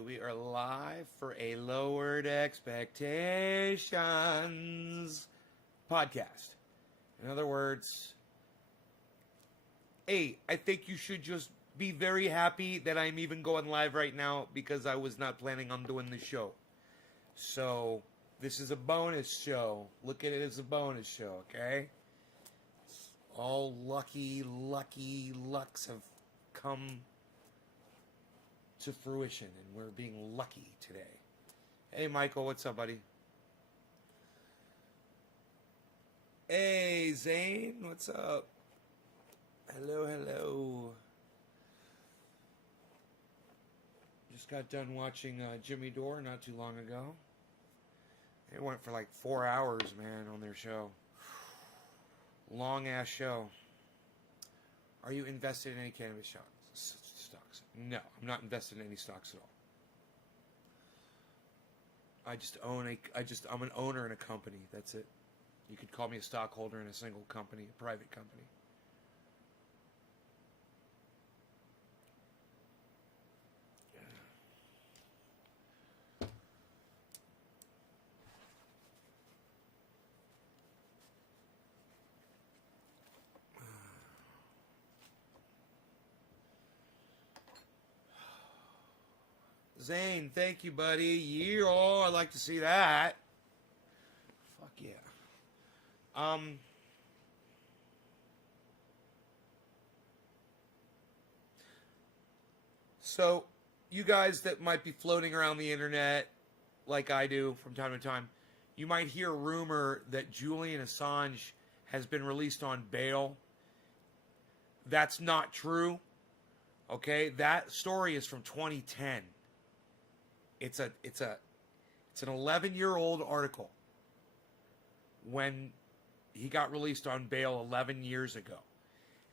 We are live for a Lowered Expectations podcast. In other words, hey, I think you should just be very happy that I'm even going live right now because I was not planning on doing the show. So, this is a bonus show. Look at it as a bonus show, okay? All lucky lucks have come to fruition, and we're being lucky today. Hey, Michael, what's up, buddy? Hey, Zane, what's up? Hello. Just got done watching Jimmy Dore not too long ago. It went for like 4 hours, man, on their show. Long ass show. Are you invested in any cannabis stocks? No, I'm not invested in any stocks at all. I'm an owner in a company. That's it. You could call me a stockholder in a single company, a private company. Zane, thank you, buddy. I'd like to see that. Fuck yeah. So, you guys that might be floating around the internet, like I do from time to time, you might hear a rumor that Julian Assange has been released on bail. That's not true. Okay, that story is from 2010. It's an 11-year-old article when he got released on bail 11 years ago.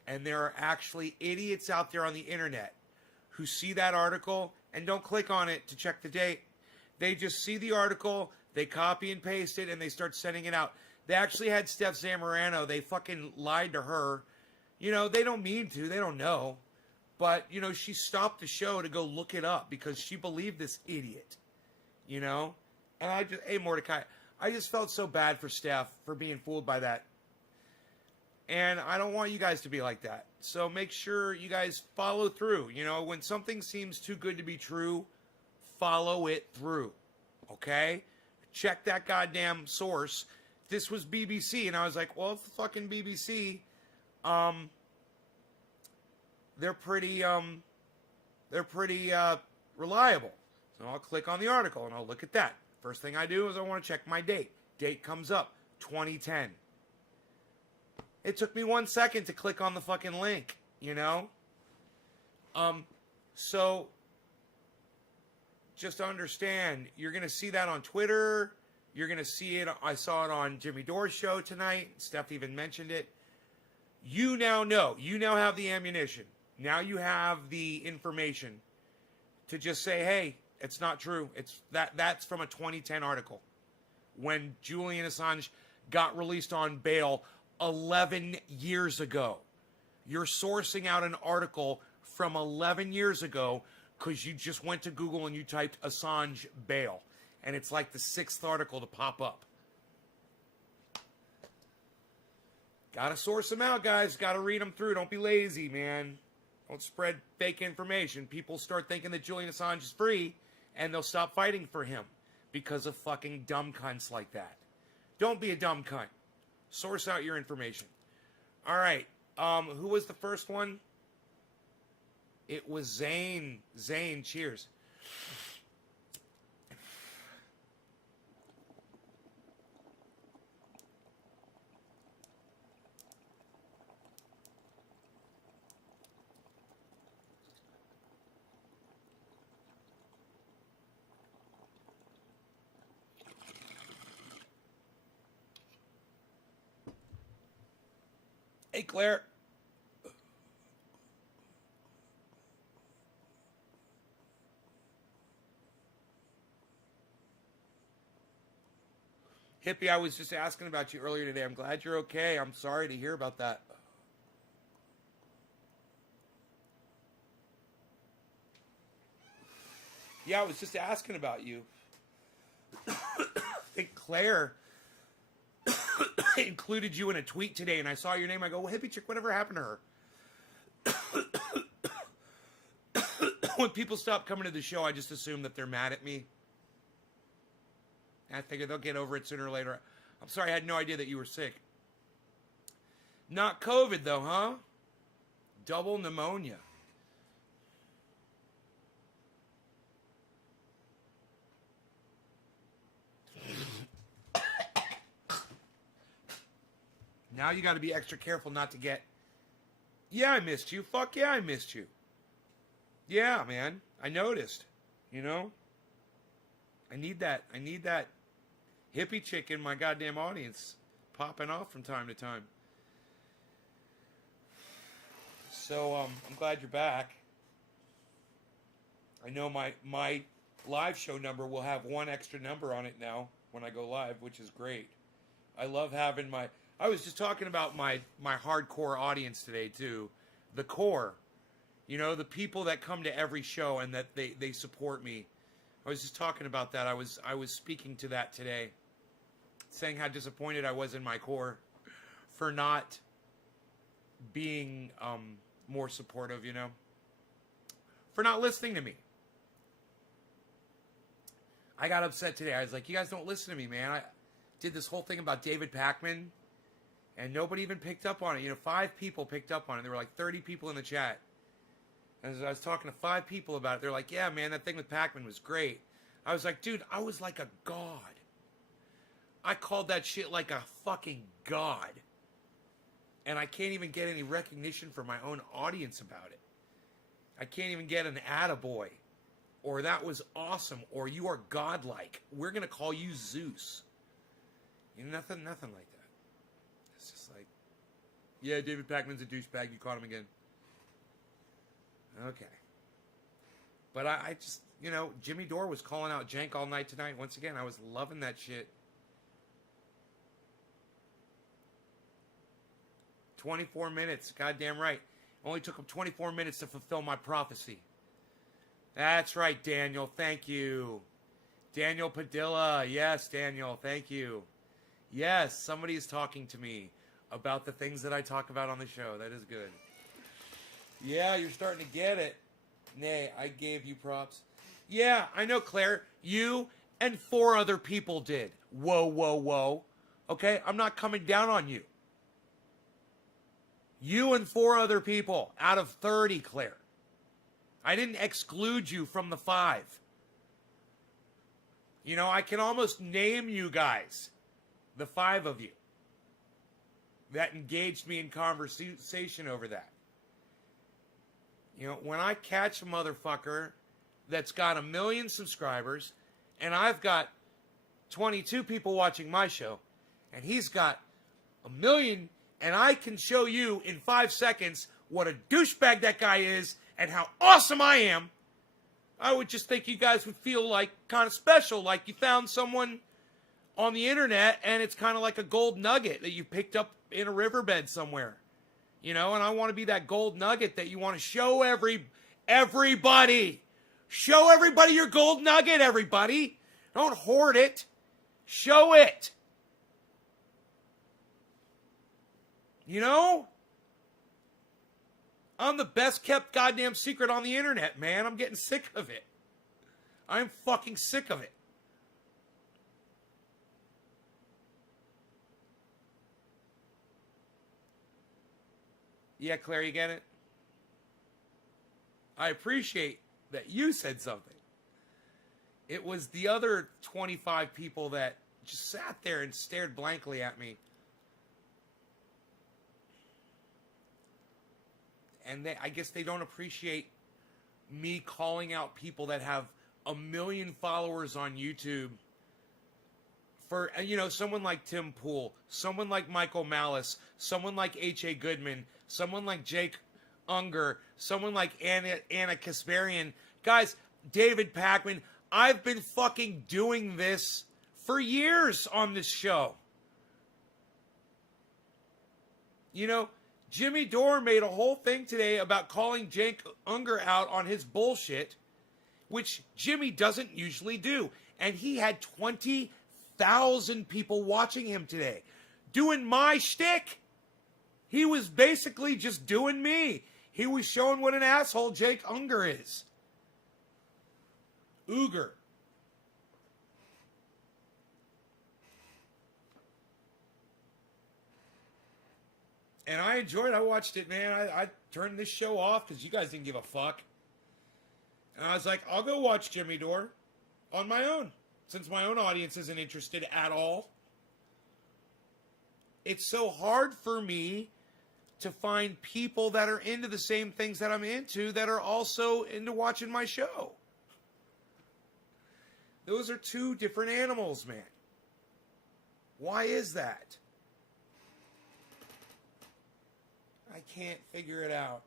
And there are actually idiots out there on the internet who see that article and don't click on it to check the date. They just see the article, they copy and paste it, and they start sending it out. They actually had Steph Zamorano. They fucking lied to her. You know, they don't mean to. They don't know. But, you know, she stopped the show to go look it up because she believed this idiot, you know? And hey, Mordecai, I just felt so bad for Steph for being fooled by that. And I don't want you guys to be like that. So make sure you guys follow through. You know, when something seems too good to be true, follow it through, okay? Check that goddamn source. This was BBC, and I was like, well, it's the fucking BBC. They're pretty reliable. So I'll click on the article and I'll look at that. First thing I do is I want to check my date. Date comes up, 2010. It took me 1 second to click on the fucking link, you know? So just understand, you're going to see that on Twitter. You're going to see it. I saw it on Jimmy Dore's show tonight. Steph even mentioned it. You now know. You now have the ammunition. Now you have the information to just say, hey, it's not true. That's from a 2010 article when Julian Assange got released on bail 11 years ago. You're sourcing out an article from 11 years ago because you just went to Google and you typed Assange bail. And it's like the 6th article to pop up. Gotta source them out, guys. Gotta read them through. Don't be lazy, man. Don't spread fake information. People start thinking that Julian Assange is free, and they'll stop fighting for him because of fucking dumb cunts like that. Don't be a dumb cunt. Source out your information. All right. Who was the first one? It was Zane. Zane, cheers. Hey, Claire. Hippie, I was just asking about you earlier today. I'm glad you're okay. I'm sorry to hear about that. Yeah, I was just asking about you. I think Claire included you in a tweet today, and I saw your name. I go, well, Hippie Chick, whatever happened to her? When people stop coming to the show, I just assume that they're mad at me. I figure they'll get over it sooner or later. I'm sorry, I had no idea that you were sick. Not COVID, though, huh? Double pneumonia. Now you got to be extra careful not to get... Yeah, I missed you. Fuck yeah, I missed you. Yeah, man. I noticed. You know? I need that hippie chick in my goddamn audience popping off from time to time. So, I'm glad you're back. I know my live show number will have one extra number on it now when I go live, which is great. I love having my... I was just talking about my hardcore audience today, too. The core. You know, the people that come to every show and that they support me. I was just talking about that. I was speaking to that today. Saying how disappointed I was in my core for not being more supportive, you know. For not listening to me. I got upset today. I was like, you guys don't listen to me, man. I did this whole thing about David Pakman. And nobody even picked up on it. You know, 5 people picked up on it. There were like 30 people in the chat. And as I was talking to 5 people about it, they're like, yeah, man, that thing with Pakman was great. I was like, dude, I was like a god. I called that shit like a fucking god. And I can't even get any recognition from my own audience about it. I can't even get an attaboy. Or that was awesome. Or you are godlike. We're going to call you Zeus. You know, nothing like that. It's just like, yeah, David Pakman's a douchebag. You caught him again. Okay. But I just, you know, Jimmy Dore was calling out Jank all night tonight. Once again, I was loving that shit. 24 minutes. Goddamn right. Only took him 24 minutes to fulfill my prophecy. That's right, Daniel. Thank you. Daniel Padilla. Yes, Daniel. Thank you. Yes, somebody is talking to me about the things that I talk about on the show. That is good. Yeah, you're starting to get it. Nay, I gave you props. Yeah, I know, Claire. You and 4 other people did. Whoa, whoa, whoa. Okay, I'm not coming down on you. You and 4 other people out of 30, Claire. I didn't exclude you from the 5. You know, I can almost name you guys. The 5 of you that engaged me in conversation over that. You know, when I catch a motherfucker that's got 1 million subscribers and I've got 22 people watching my show and he's got 1 million and I can show you in 5 seconds what a douchebag that guy is and how awesome I am, I would just think you guys would feel like kind of special, like you found someone on the internet, and it's kind of like a gold nugget that you picked up in a riverbed somewhere. You know, and I want to be that gold nugget that you want to show everybody. Show everybody your gold nugget, everybody. Don't hoard it. Show it. You know? I'm the best kept goddamn secret on the internet, man. I'm getting sick of it. I'm fucking sick of it. Yeah, Claire, you get it? I appreciate that you said something. It was the other 25 people that just sat there and stared blankly at me. And I guess they don't appreciate me calling out people that have 1 million followers on YouTube. For, you know, someone like Tim Pool, someone like Michael Malice, someone like H.A. Goodman, someone like Jake Unger, someone like Anna Kasparian. Guys, David Pakman, I've been fucking doing this for years on this show. You know, Jimmy Dore made a whole thing today about calling Jake Unger out on his bullshit. which Jimmy doesn't usually do. And he had 20,000 people watching him today. Doing my shtick. He was basically just doing me. He was showing what an asshole Jake Unger is. Uger. And I enjoyed it. I watched it, man. I turned this show off because you guys didn't give a fuck. And I was like, I'll go watch Jimmy Dore on my own, since my own audience isn't interested at all. It's so hard for me to find people that are into the same things that I'm into that are also into watching my show. Those are two different animals, man. Why is that? I can't figure it out.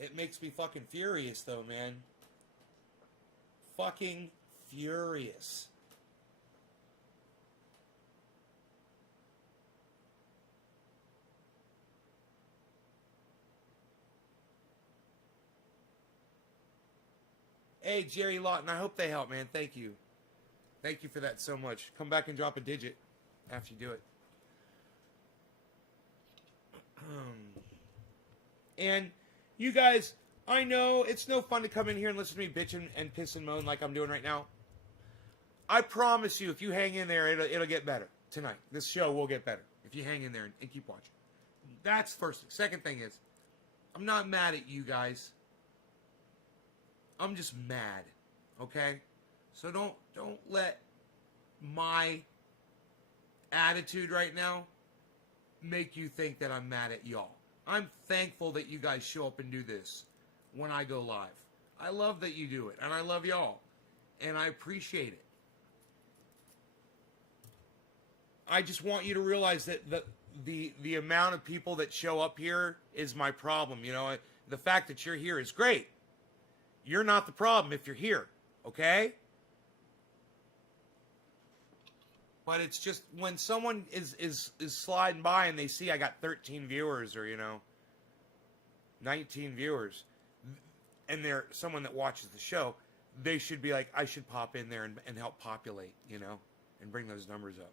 It makes me fucking furious, though, man. Fucking furious. Hey, Jerry Lawton, I hope they help, man. Thank you. Thank you for that so much. Come back and drop a digit after you do it. And you guys, I know it's no fun to come in here and listen to me bitch and piss and moan like I'm doing right now. I promise you, if you hang in there, it'll get better tonight. This show will get better if you hang in there and keep watching. That's first thing. Second thing is, I'm not mad at you guys. I'm just mad, okay? So don't let my attitude right now make you think that I'm mad at y'all. I'm thankful that you guys show up and do this when I go live. I love that you do it, and I love y'all, and I appreciate it. I just want you to realize that the amount of people that show up here is my problem. You know, the fact that you're here is great. You're not the problem if you're here, okay? But it's just when someone is sliding by and they see I got 13 viewers or, 19 viewers, and they're someone that watches the show, they should be like, I should pop in there and help populate, and bring those numbers up.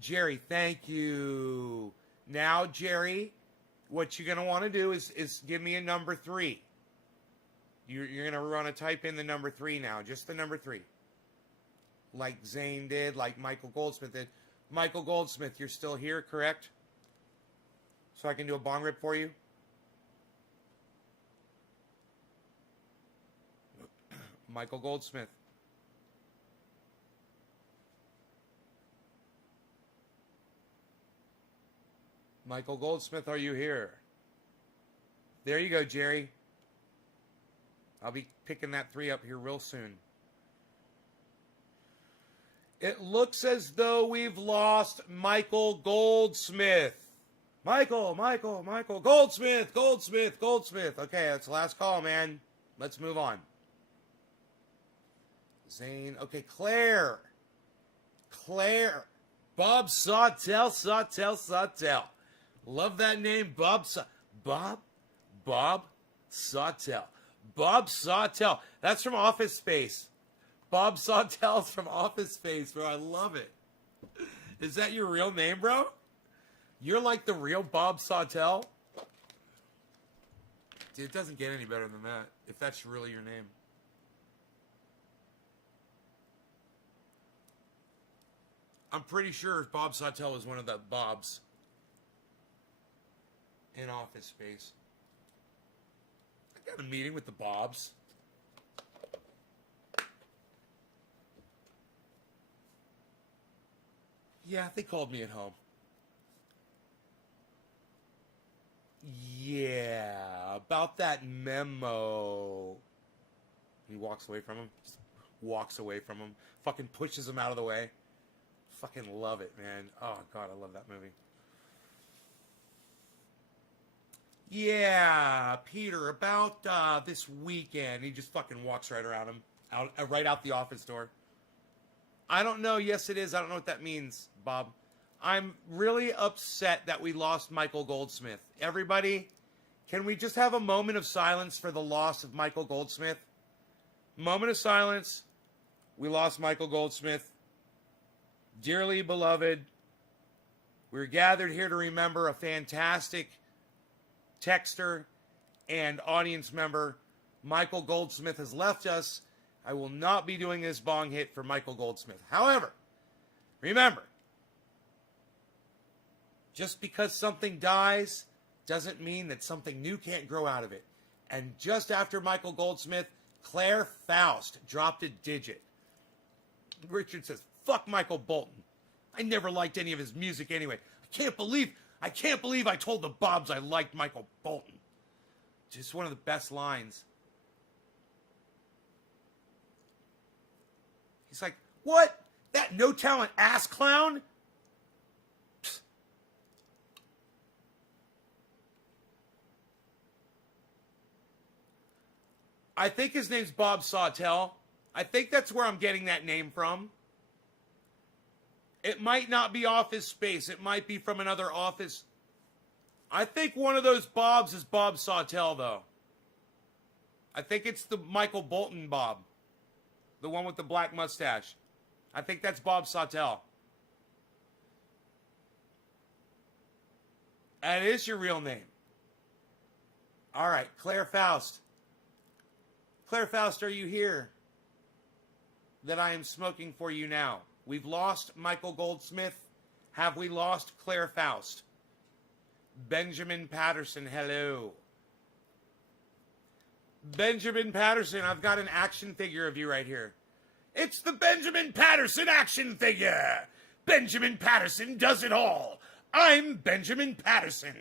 Jerry, thank you. Now, Jerry, what you're going to want to do is give me a number 3. You're going to want to type in the number 3 now, just the number 3. Like Zane did, like Michael Goldsmith did. Michael Goldsmith, you're still here, correct? So I can do a bong rip for you? Michael Goldsmith. Michael Goldsmith, are you here? There you go, Jerry. I'll be picking that 3 up here real soon. It looks as though we've lost Michael Goldsmith. Michael, Goldsmith. Okay, that's the last call, man. Let's move on. Zane. Okay, Claire. Bob Sawtell. Love that name, Bob Sawtell. Bob Sawtell. That's from Office Space. Bob Sawtell's from Office Space, bro. I love it. Is that your real name, bro? You're like the real Bob Sawtell? Dude, it doesn't get any better than that, if that's really your name. I'm pretty sure Bob Sawtell was one of the Bobs in Office Space. I got a meeting with the Bobs. Yeah, they called me at home. Yeah, about that memo. He walks away from him. Just walks away from him. Fucking pushes him out of the way. Fucking love it, man. Oh, God, I love that movie. Yeah, Peter, about this weekend. He just fucking walks right around him. Right out the office door. I don't know. Yes, it is. I don't know what that means, Bob. I'm really upset that we lost Michael Goldsmith. Everybody, can we just have a moment of silence for the loss of Michael Goldsmith? Moment of silence. We lost Michael Goldsmith. Dearly beloved, we're gathered here to remember a fantastic texter and audience member. Michael Goldsmith has left us. I will not be doing this bong hit for Michael Goldsmith. However, remember, just because something dies doesn't mean that something new can't grow out of it. And just after Michael Goldsmith, Claire Faust dropped a digit. Richard says, fuck Michael Bolton. I never liked any of his music anyway. I can't believe I told the Bobs I liked Michael Bolton. Just one of the best lines. He's like, what? That no talent ass clown? Psst. I think his name's Bob Sawtell. I think that's where I'm getting that name from. It might not be Office Space. It might be from another office. I think one of those Bobs is Bob Sawtell, though. I think it's the Michael Bolton Bob. The one with the black mustache. I think that's Bob Sawtell. That is your real name. All right, Claire Faust. Claire Faust, are you here? That I am smoking for you now. We've lost Michael Goldsmith. Have we lost Claire Faust? Benjamin Patterson, hello. Benjamin Patterson, I've got an action figure of you right here. It's the Benjamin Patterson action figure. Benjamin Patterson does it all. I'm Benjamin Patterson.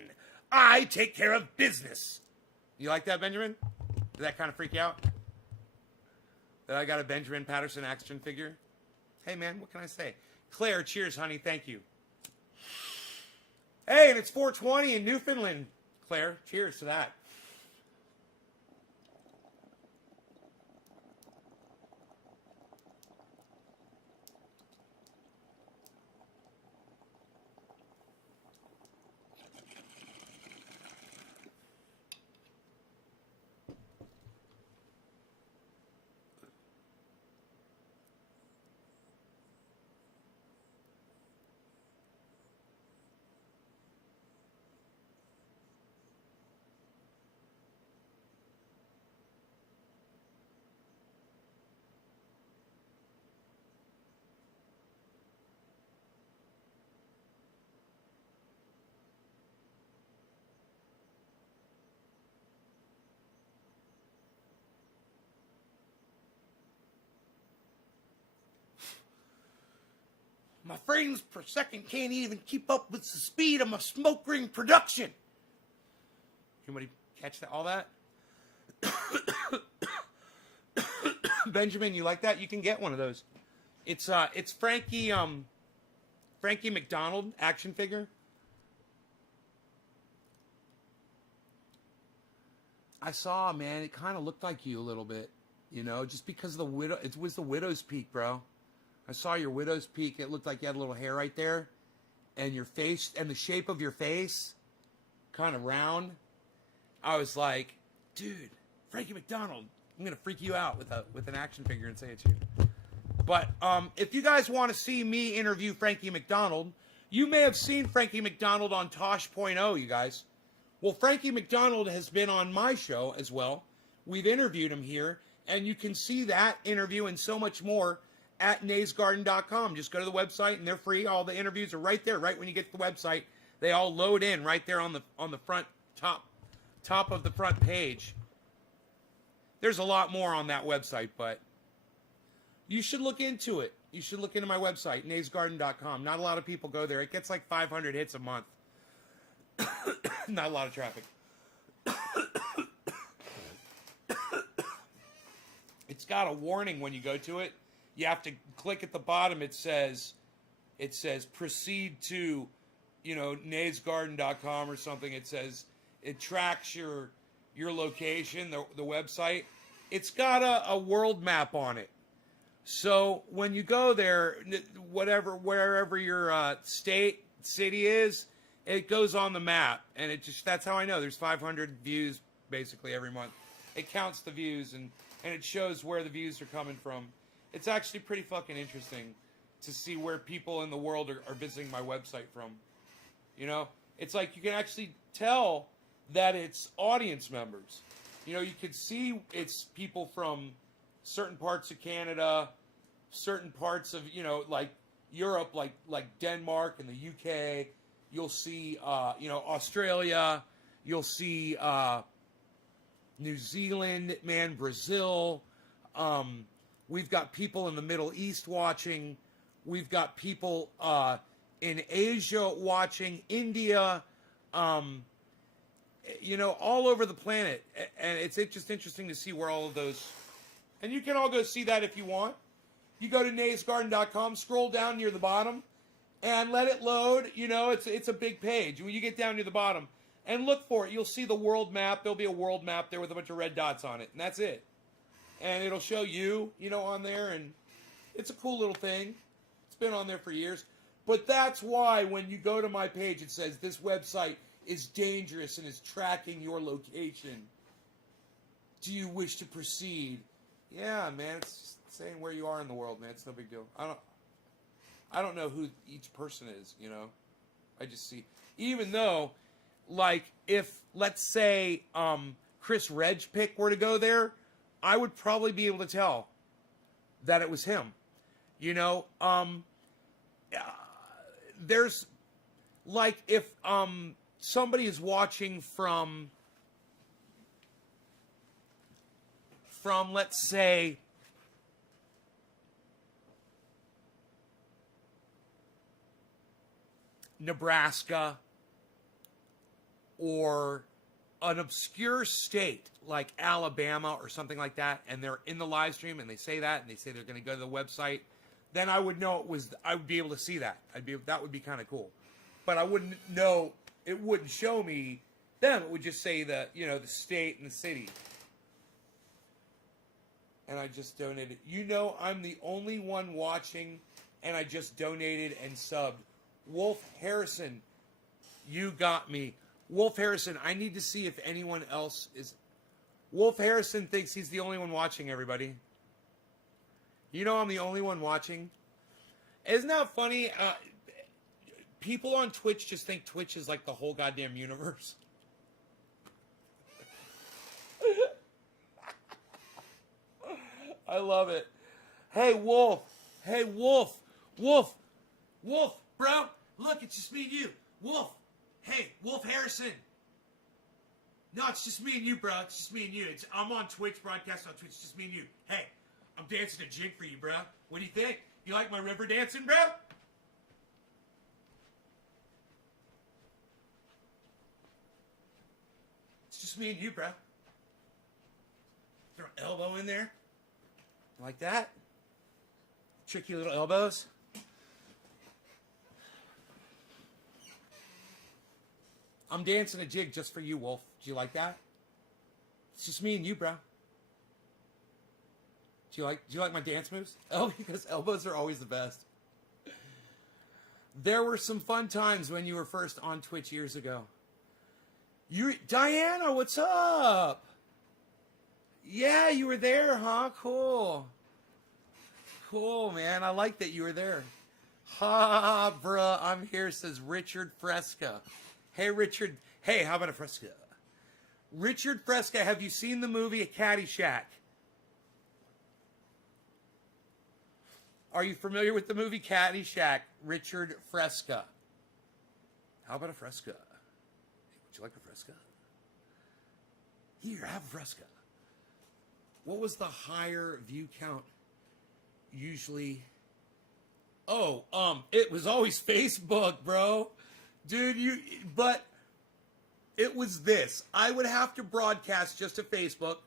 I take care of business. You like that, Benjamin? Did that kind of freak you out? That I got a Benjamin Patterson action figure? Hey, man, what can I say? Claire, cheers, honey. Thank you. Hey, and it's 420 in Newfoundland. Claire, cheers to that. My frames per second can't even keep up with the speed of my smoke ring production. Anybody catch that? All that? Benjamin, you like that? You can get one of those. It's Frankie McDonald action figure. I saw, man, it kind of looked like you a little bit, you know, just because of the widow. It was the widow's peak, bro. I saw your widow's peak. It looked like you had a little hair right there, and your face and the shape of your face, kind of round. I was like, dude, Frankie McDonald, I'm gonna freak you out with an action figure and say it's you. But if you guys want to see me interview Frankie McDonald, you may have seen Frankie McDonald on Tosh.0, you guys. Well, Frankie McDonald has been on my show as well. We've interviewed him here, and you can see that interview and so much more at naysgarden.com. Just go to the website, and they're free. All the interviews are right there, right when you get to the website. They all load in right there on the front top of the front page. There's a lot more on that website, but you should look into it. You should look into my website, naysgarden.com. Not a lot of people go there. It gets like 500 hits a month. Not a lot of traffic. It's got a warning when you go to it. You have to click at the bottom. It says proceed to, naysgarden.com or something. It says it tracks your location, the website. It's got a world map on it. So when you go there, wherever your state, city is, it goes on the map, and that's how I know. There's 500 views basically every month. It counts the views, and it shows where the views are coming from. It's actually pretty fucking interesting to see where people in the world are visiting my website from. You know, it's like you can actually tell that it's audience members. You know, you can see it's people from certain parts of Canada, certain parts of, you know, like Europe, like Denmark and the UK. You'll see, you know, Australia. You'll see New Zealand, man, Brazil. We've got people in the Middle East watching. We've got people in Asia watching, India, you know, all over the planet. And it's just interesting to see where all of those... And you can all go see that if you want. You go to naysgarden.com, scroll down near the bottom, and let it load. You know, it's a big page. When you get down near the bottom and look for it, you'll see the world map. There'll be a world map there with a bunch of red dots on it, and that's it. And it'll show you, you know, on there, and it's a cool little thing. It's been on there for years. But that's why when you go to my page, it says this website is dangerous and is tracking your location. Do you wish to proceed? Yeah, man, it's just saying where you are in the world, man. It's no big deal. I don't know who each person is, you know. I just see. Even though, like, if, let's say, Chris Redgepick were to go there, I would probably be able to tell that it was him. You know, there's, like, if somebody is watching from, let's say, Nebraska or an obscure state like Alabama or something like that, and they're in the live stream and they say that and they say they're going to go to the website, then I would know I would be able to see that. That would be kind of cool. But I wouldn't know, it wouldn't show me them. It would just say the state and the city. And I just donated. You know, I'm the only one watching, and I just donated and subbed. Wolf Harrison, you got me. Wolf Harrison, I need to see if anyone else is... Wolf Harrison thinks he's the only one watching, everybody. You know I'm the only one watching? Isn't that funny? People on Twitch just think Twitch is like the whole goddamn universe. I love it. Hey, Wolf. Hey, Wolf. Wolf. Wolf, bro. Look, it's just me and you. Wolf. Hey, Wolf Harrison. No, it's just me and you, bro. It's just me and you. I'm on Twitch, broadcast on Twitch. It's just me and you. Hey, I'm dancing a jig for you, bro. What do you think? You like my river dancing, bro? It's just me and you, bro. Throw an elbow in there. Like that. Tricky little elbows. I'm dancing a jig just for you, Wolf. Do you like that? It's just me and you, bro. Do you like my dance moves? Oh, because elbows are always the best. There were some fun times when you were first on Twitch years ago. Diana, what's up? Yeah, you were there, huh? Cool. Cool, man. I like that you were there. Ha, bruh. I'm here, says Richard Fresca. Hey, Richard. Hey, how about a Fresca? Richard Fresca, have you seen the movie Caddyshack? Are you familiar with the movie Caddyshack? Richard Fresca. How about a Fresca? Would you like a Fresca? Here, have a Fresca. What was the higher view count usually? Oh, it was always Facebook, bro. Dude, but it was this. I would have to broadcast just to Facebook.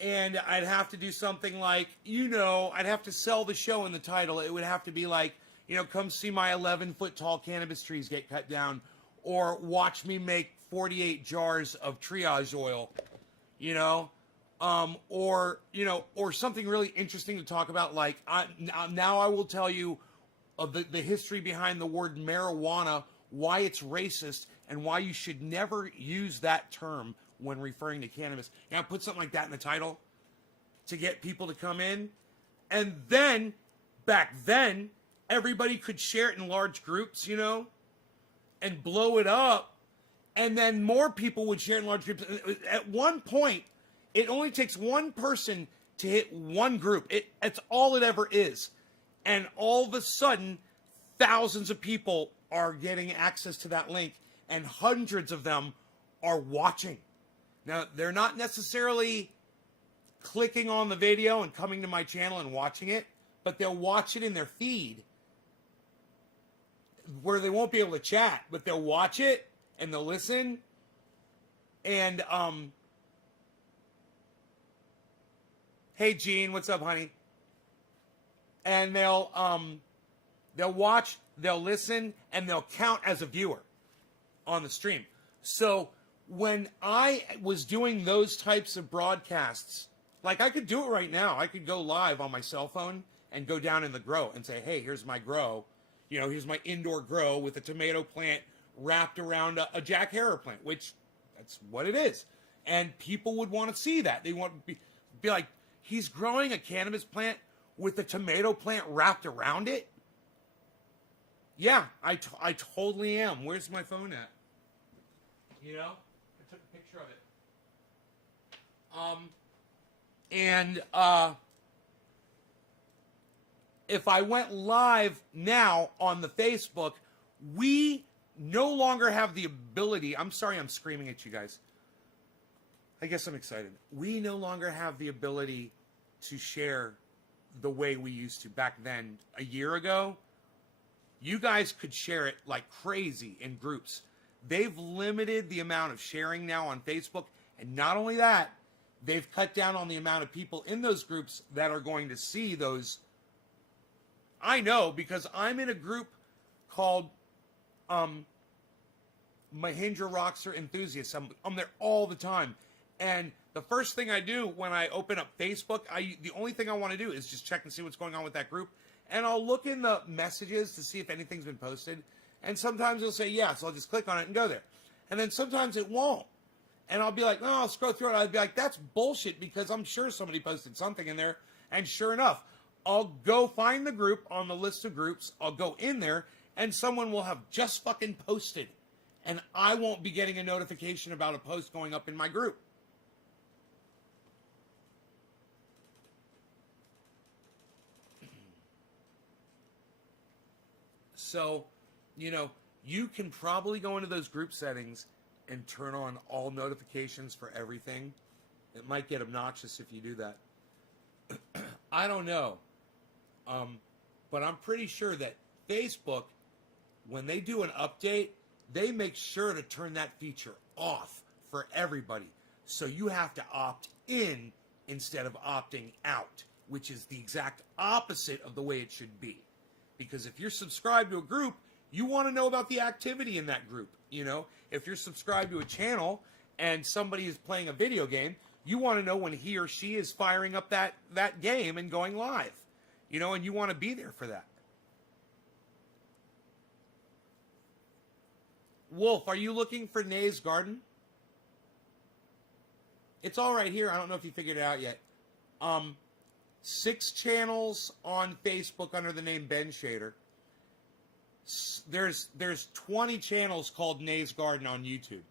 And I'd have to do something like, I'd have to sell the show in the title. It would have to be like, come see my 11-foot tall cannabis trees get cut down. Or watch me make 48 jars of triage oil. Or something really interesting to talk about. Like, now I will tell you of the history behind the word marijuana, why it's racist, and why you should never use that term when referring to cannabis. And I put something like that in the title to get people to come in. And then, back then, everybody could share it in large groups, you know, and blow it up. And then more people would share it in large groups. At one point, it only takes one person to hit one group. It's all it ever is. And all of a sudden, thousands of people are getting access to that link, and hundreds of them are watching. Now, they're not necessarily clicking on the video and coming to my channel and watching it, but they'll watch it in their feed where they won't be able to chat, but they'll watch it and they'll listen. And, hey, Gene, what's up, honey? And they'll watch, they'll listen, and they'll count as a viewer on the stream. So when I was doing those types of broadcasts, like I could do it right now. I could go live on my cell phone and go down in the grow and say, hey, here's my grow. You know, here's my indoor grow with a tomato plant wrapped around a Jack Herer plant, which that's what it is. And people would want to see that. They want to be like, he's growing a cannabis plant with a tomato plant wrapped around it? Yeah, I totally am. Where's my phone at? You know? I took a picture of it. If I went live now on the Facebook, we no longer have the ability. I'm sorry I'm screaming at you guys. I guess I'm excited. We no longer have the ability to share the way we used to back then. A year ago, you guys could share it like crazy in groups. They've limited the amount of sharing now on Facebook. And not only that, they've cut down on the amount of people in those groups that are going to see those. I know because I'm in a group called Mahindra Rockstar Enthusiasts. I'm there all the time. And the first thing I do when I open up Facebook, the only thing I want to do is just check and see what's going on with that group. And I'll look in the messages to see if anything's been posted. And sometimes it'll say, yeah, so I'll just click on it and go there. And then sometimes it won't. And I'll be like, no, I'll scroll through it. I'll be like, that's bullshit because I'm sure somebody posted something in there. And sure enough, I'll go find the group on the list of groups. I'll go in there and someone will have just fucking posted. And I won't be getting a notification about a post going up in my group. So, you know, you can probably go into those group settings and turn on all notifications for everything. It might get obnoxious if you do that. I don't know. But I'm pretty sure that Facebook, when they do an update, they make sure to turn that feature off for everybody. So you have to opt in instead of opting out, which is the exact opposite of the way it should be. Because if you're subscribed to a group, you want to know about the activity in that group. You know, if you're subscribed to a channel and somebody is playing a video game, you want to know when he or she is firing up that game and going live. You know, and you want to be there for that. Wolf, are you looking for Nay's Garden? It's all right here. I don't know if you figured it out yet. 6 channels on Facebook under the name Ben Shader. There's 20 channels called Nay's Garden on YouTube.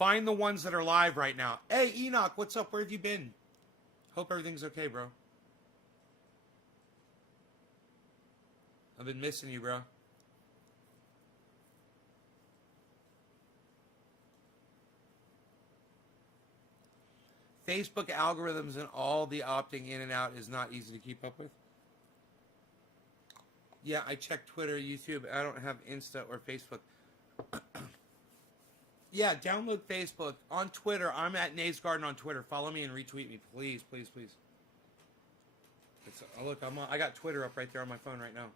Find the ones that are live right now. Hey, Enoch, what's up? Where have you been? Hope everything's okay, bro. I've been missing you, bro. Facebook algorithms and all the opting in and out is not easy to keep up with. Yeah, I check Twitter, YouTube. I don't have Insta or Facebook. Yeah, download Facebook. On Twitter, I'm at Nay's Garden on Twitter. Follow me and retweet me, please, please, please. Look, I got Twitter up right there on my phone right now.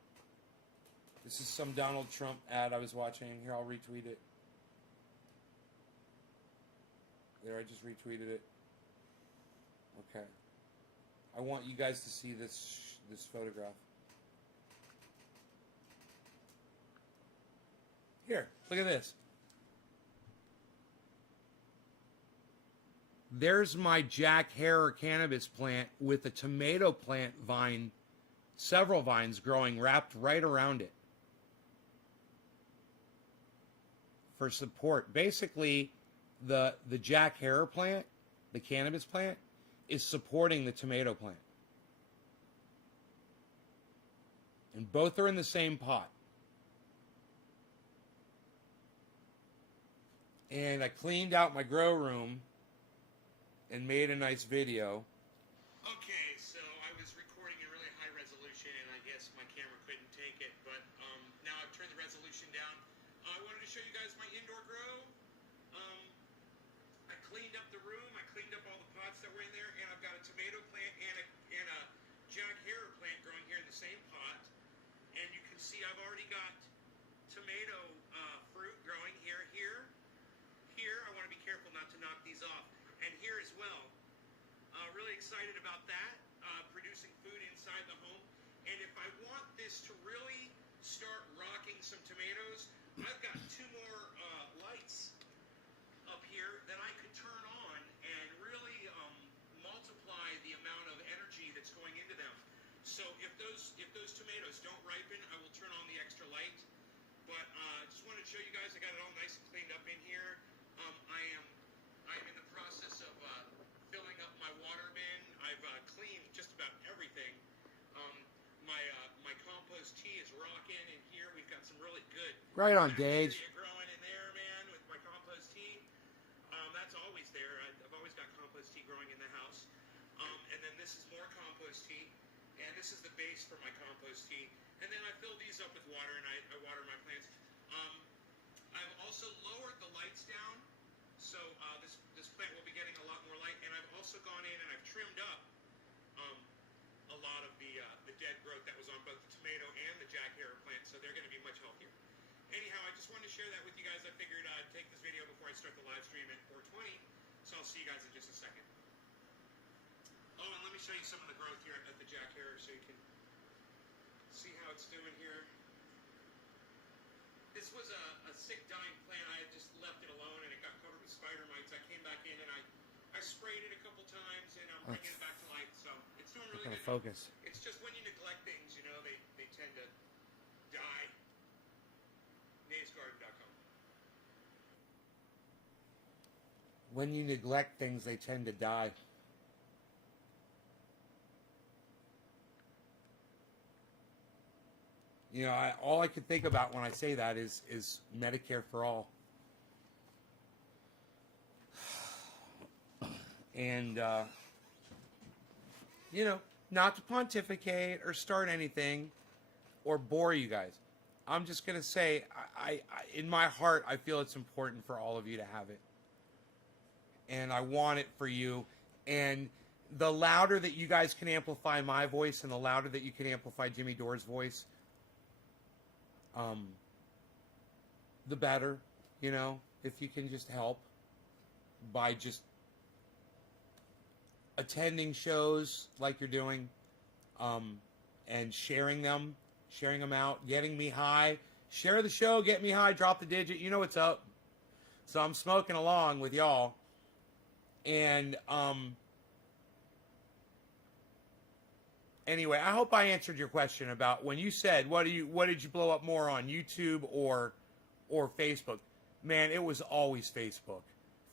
This is some Donald Trump ad I was watching. Here, I'll retweet it. There, I just retweeted it. Okay. I want you guys to see this photograph. Look at this. There's my Jack Herer cannabis plant with a tomato plant vine, several vines growing wrapped right around it for support. Basically, the Jack Herer plant, the cannabis plant, is supporting the tomato plant. And both are in the same pot. And I cleaned out my grow room and made a nice video. Okay, so I was recording in really high resolution, and I guess my camera couldn't take it, but now I've turned the resolution down. I wanted to show you guys my indoor grow. I cleaned up the room, I cleaned up all the pots that were in there, and I've got a tomato plant and a Jack Herer plant growing here in the same pot. And you can see I've already got tomato fruit growing here. Here, I want to be careful not to knock these off. And here as well. Really excited about that, producing food inside the home. And if I want this to really start rocking some tomatoes, I've got 2 more lights up here that I could turn on and really multiply the amount of energy that's going into them. So if those tomatoes don't ripen, I will turn on the extra light. But I just wanted to show you guys, I got it all nice and cleaned up in here. I'm in the process of filling up my water bin. I've cleaned just about everything. My compost tea is rocking in here. We've got some really good right on, Dage. Growing in there, man, with my compost tea. That's always there. I've always got compost tea growing in the house. And then this is more compost tea. And this is the base for my compost tea. And then I fill these up with water, and I water my plants. I've also lowered the lights down, so this plant will be getting a lot more light. And I've also gone in and I've trimmed up a lot of the dead growth that was on both the tomato and the Jack Herer plant, so they're going to be much healthier. Anyhow, I just wanted to share that with you guys. I figured I'd take this video before I start the live stream at 4:20, so I'll see you guys in just a second. Oh, and let me show you some of the growth here at the Jack Herer so you can see how it's doing here. This was a sick, dying plant. I had just left it alone, and it got covered with spider mites. I came back in, and I sprayed it a couple times, and I'm bringing it back to life. So it's doing really good. Focus. It's just when you neglect things, you know, they tend to die. NavesGarden.com. When you neglect things, they tend to die. You know, all I could think about when I say that is Medicare for all. And, you know, not to pontificate or start anything or bore you guys. I'm just going to say, I in my heart, I feel it's important for all of you to have it. And I want it for you. And the louder that you guys can amplify my voice and the louder that you can amplify Jimmy Dore's voice, the better, you know, if you can just help by just attending shows like you're doing, and sharing them out, getting me high. Share the show, get me high, drop the digit, you know what's up. So I'm smoking along with y'all. And anyway, I hope I answered your question about when you said what did you blow up more on, YouTube or Facebook? Man, it was always Facebook.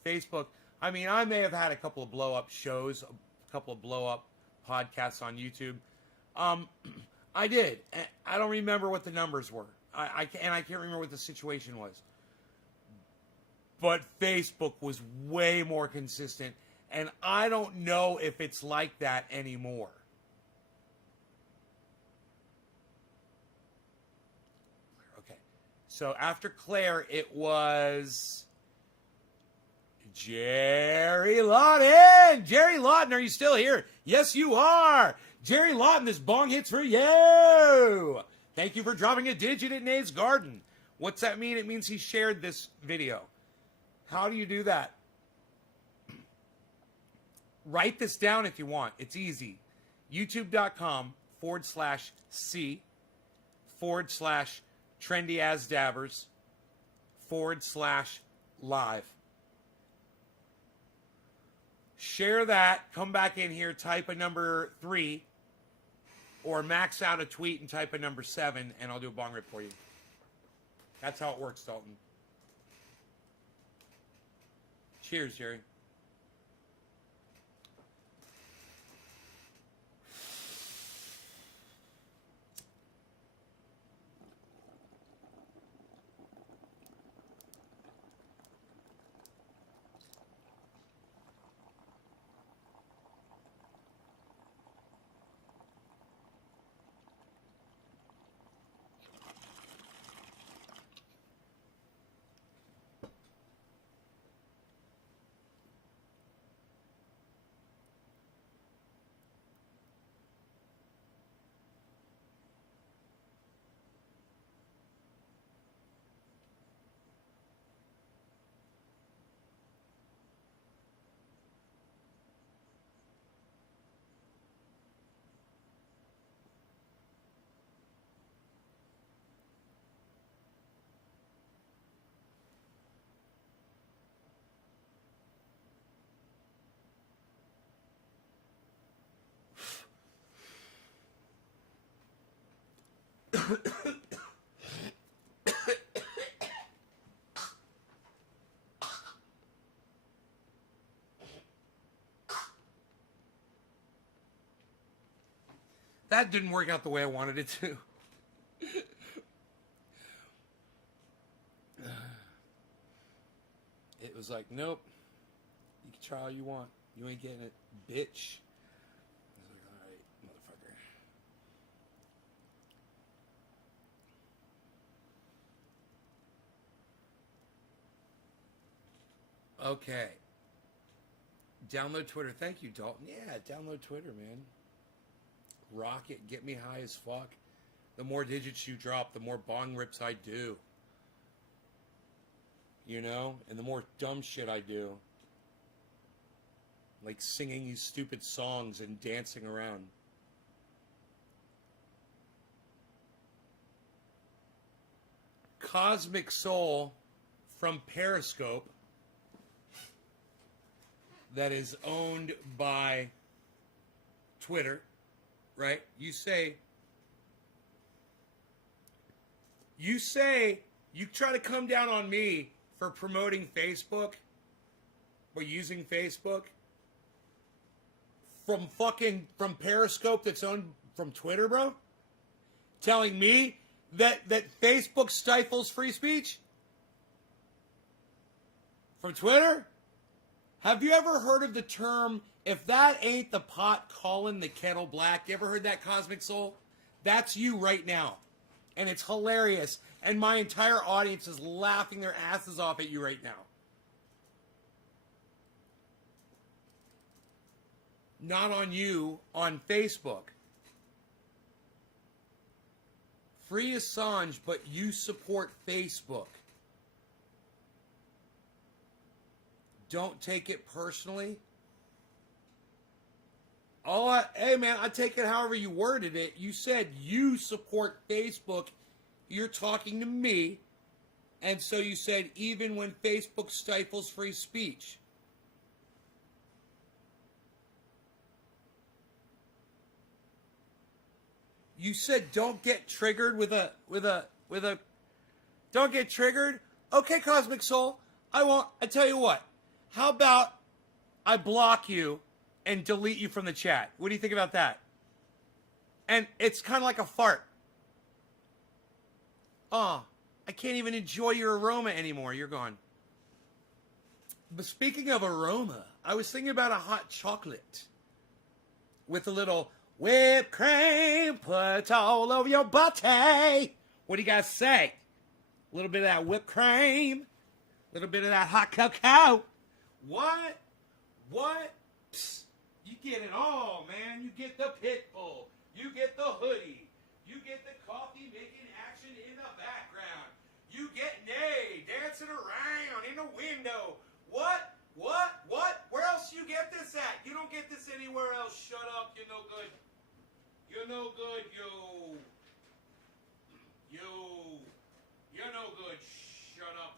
Facebook. I mean, I may have had a couple of blow up shows, a couple of blow up podcasts on YouTube. I did. I don't remember what the numbers were. I can't remember what the situation was. But Facebook was way more consistent, and I don't know if it's like that anymore. Okay. So after Claire, it was Jerry Lawton. Jerry Lawton, are you still here? Yes, you are. Jerry Lawton, this bong hit's for you. Thank you for dropping a digit at Nave's Garden. What's that mean? It means he shared this video. How do you do that? Write this down if you want. It's easy. YouTube.com/C/TrendyAsDabbers facebook.com/live. Share that, come back in here, type a number 3, or max out a tweet and type a number 7, and I'll do a bong rip for you. That's how it works, Dalton. Cheers, Jerry. That didn't work out the way I wanted it to. It was like, nope. You can try all you want. You ain't getting it, bitch. I was like, all right, motherfucker. Okay. Download Twitter. Thank you, Dalton. Yeah, download Twitter, man. Rock it. Get me high as fuck. The more digits you drop, the more bong rips I do. You know? And the more dumb shit I do. Like singing these stupid songs and dancing around. Cosmic Soul from Periscope, that is owned by Twitter, right? You try to come down on me for promoting Facebook or using Facebook from Periscope that's owned from Twitter, bro? Telling me that Facebook stifles free speech? From Twitter? Have you ever heard of the term, if that ain't the pot calling the kettle black? You ever heard that, Cosmic Soul? That's you right now. And it's hilarious. And my entire audience is laughing their asses off at you right now. Not on you, on Facebook. Free Assange, but you support Facebook. Don't take it personally. Hey man, I take it however you worded it. You said you support Facebook. You're talking to me. And so you said even when Facebook stifles free speech. You said don't get triggered with a don't get triggered. Okay, Cosmic Soul. I won't. I tell you what. How about I block you and delete you from the chat? What do you think about that? And it's kind of like a fart. Oh, I can't even enjoy your aroma anymore. You're gone. But speaking of aroma, I was thinking about a hot chocolate with a little whipped cream put all over your body. What do you guys say? A little bit of that whipped cream, a little bit of that hot cocoa. What? Psst. You get it all, man. You get the pit bull. You get the hoodie. You get the coffee making action in the background. You get Nay dancing around in the window. What? Where else you get this at? You don't get this anywhere else. Shut up. You're no good. You're no good, yo. You're no good. Shut up.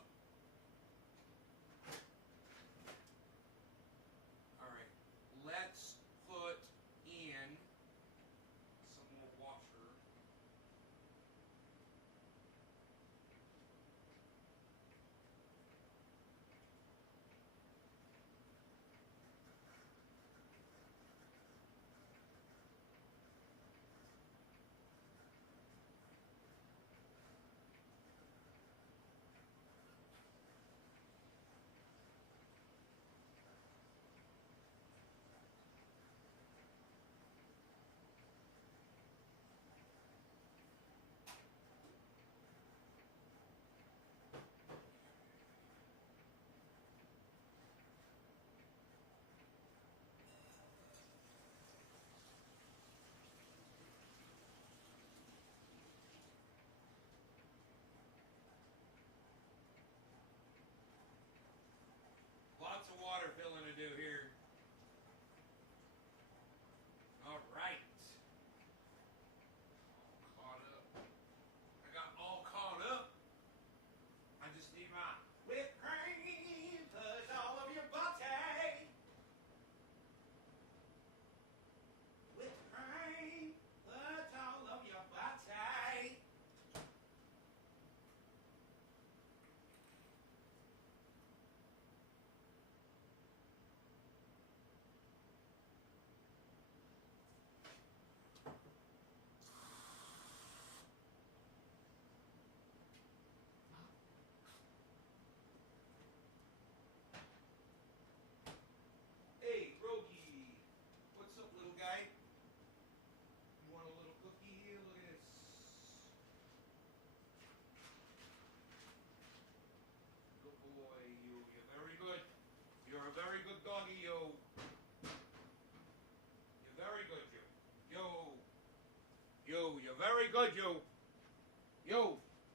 good, you.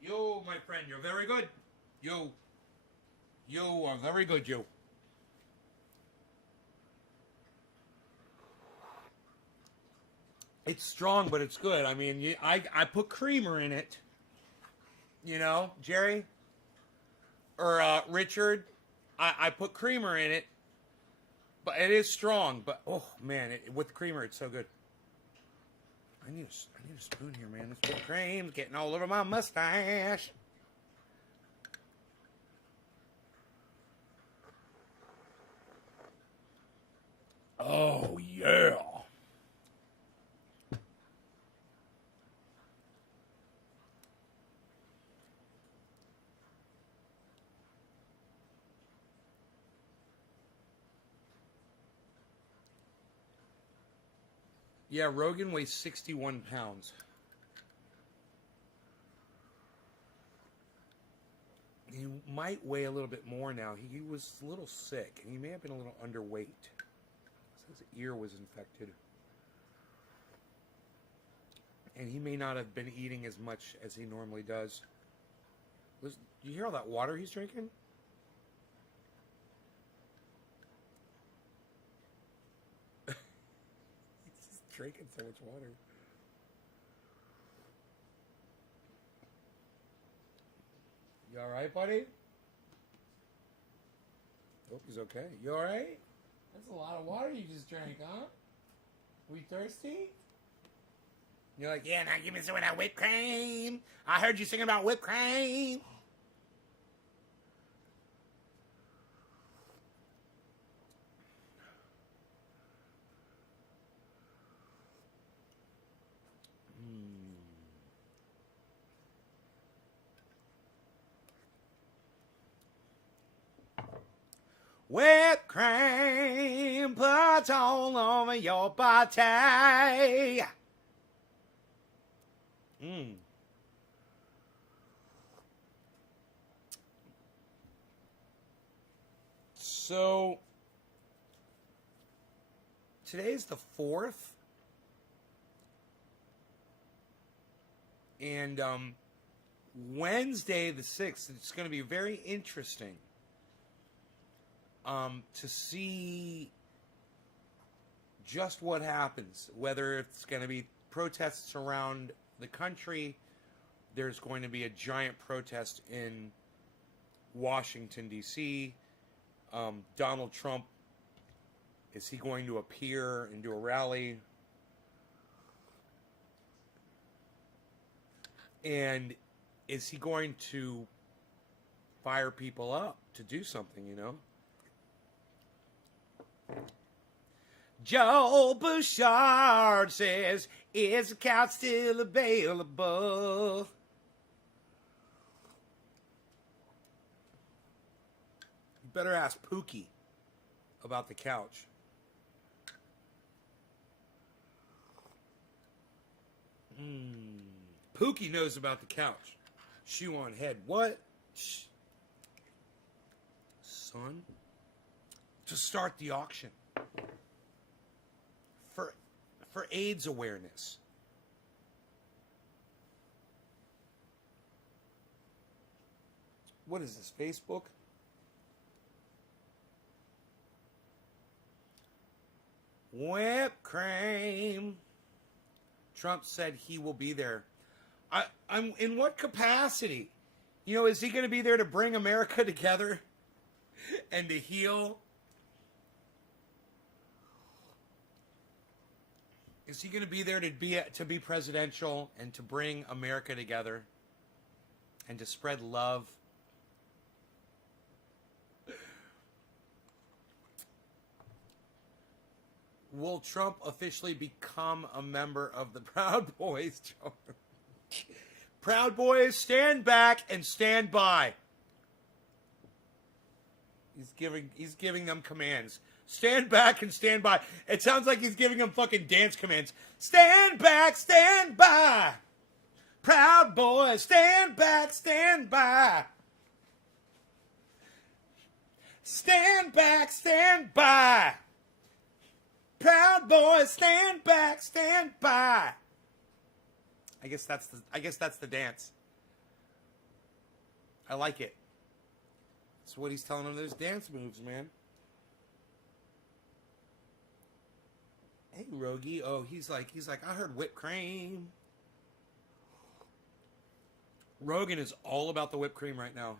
You, my friend, you're very good. You are very good, you. It's strong, but it's good. I mean, I put creamer in it. You know, Jerry? Or Richard? I put creamer in it. But it is strong. But, oh, man, with creamer, it's so good. I need a spoon here, man. This whipped cream's getting all over my mustache. Oh, yeah. Yeah, Rogan weighs 61 pounds. He might weigh a little bit more now. He was a little sick, and he may have been a little underweight. His ear was infected. And he may not have been eating as much as he normally does. Do you hear all that water he's drinking? He's just drinking so much water. You alright, buddy? Hope he's okay. You alright? That's a lot of water you just drank, huh? We thirsty? You're like, yeah, now give me some of that whipped cream. I heard you singing about whipped cream. Whipped cream put all over your body. So, today's the 4th. And Wednesday the 6th, it's going to be very interesting. To see just what happens, whether it's going to be protests around the country. There's going to be a giant protest in Washington, D.C. Donald Trump, is he going to appear and do a rally? And is he going to fire people up to do something, you know? Joe Bouchard says, is the couch still available? You better ask Pookie about the couch. Pookie knows about the couch. Shoe on head. What? Shh. Son? To start the auction. For AIDS awareness. What is this, Facebook? Whipped cream. Trump said he will be there. I'm in what capacity? You know, is he going to be there to bring America together and to heal? Is he going to be there to be presidential and to bring America together and to spread love? Will Trump officially become a member of the Proud Boys? Proud Boys, stand back and stand by. He's giving them commands. Stand back and stand by. It sounds like he's giving them fucking dance commands. Stand back, stand by. Proud Boys, stand back, stand by. Stand back, stand by. Proud Boys, stand back, stand by. I guess that's the dance. I like it. That's what he's telling them. Those dance moves, man. Hey, Rogie. Oh, he's like, I heard whipped cream. Rogan is all about the whipped cream right now.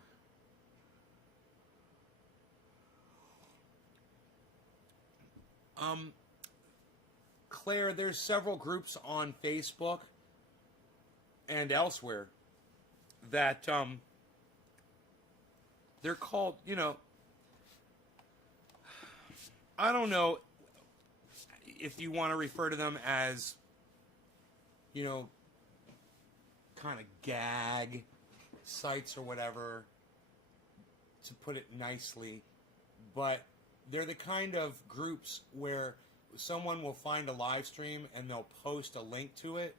Claire, there's several groups on Facebook and elsewhere that they're called, I don't know if you want to refer to them as, kind of gag sites or whatever, to put it nicely, but they're the kind of groups where someone will find a live stream and they'll post a link to it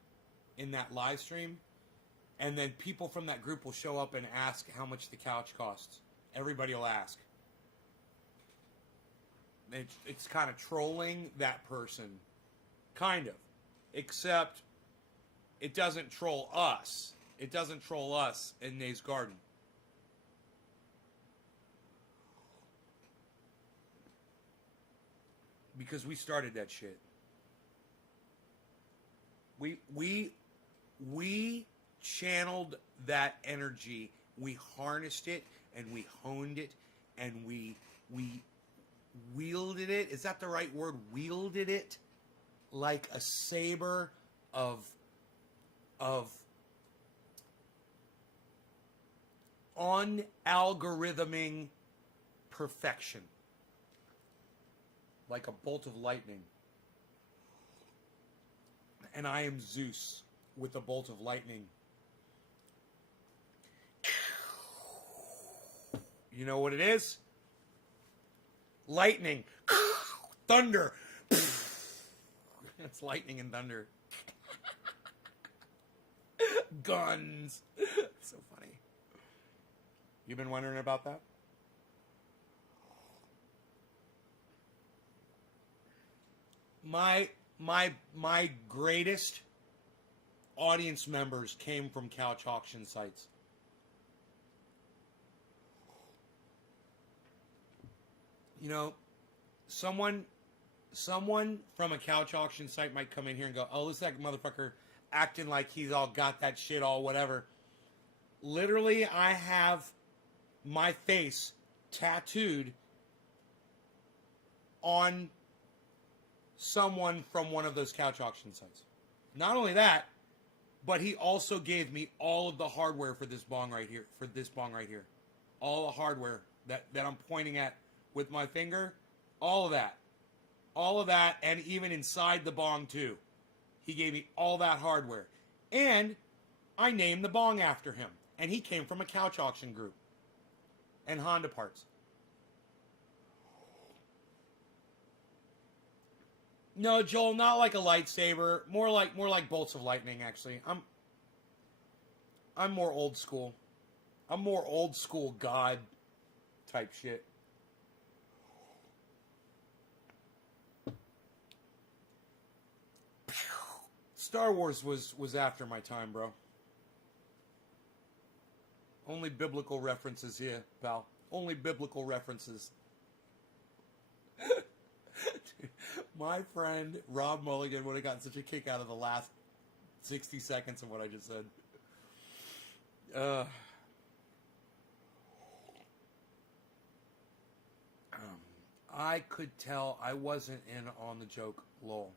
in that live stream, and then people from that group will show up and ask how much the couch costs. Everybody will ask. It's kind of trolling that person. Kind of. Except it doesn't troll us. It doesn't troll us in Nays Garden. Because we started that shit. We channeled that energy. We harnessed it and we honed it and we wielded it. Is that the right word? Wielded it like a saber of unalgorithming perfection. Like a bolt of lightning. And I am Zeus with a bolt of lightning. You know what it is? Lightning. Thunder. It's lightning and thunder. Guns. So funny. You've been wondering about that? My greatest audience members came from couch auction sites. Someone from a couch auction site might come in here and go, oh, this that motherfucker acting like he's all got that shit all whatever. Literally, I have my face tattooed on someone from one of those couch auction sites. Not only that, but he also gave me all of the hardware for this bong right here. All the hardware that I'm pointing at with my finger. All of that. And even inside the bong too. He gave me all that hardware. And I named the bong after him. And he came from a couch auction group. And Honda parts. No, Joel, not like a lightsaber. More like bolts of lightning, actually. I'm more old school. I'm more old school God type shit. Star Wars was after my time, bro. Only biblical references here, pal. Only biblical references. Dude, my friend Rob Mulligan would have gotten such a kick out of the last 60 seconds of what I just said. I could tell I wasn't in on the joke, lol.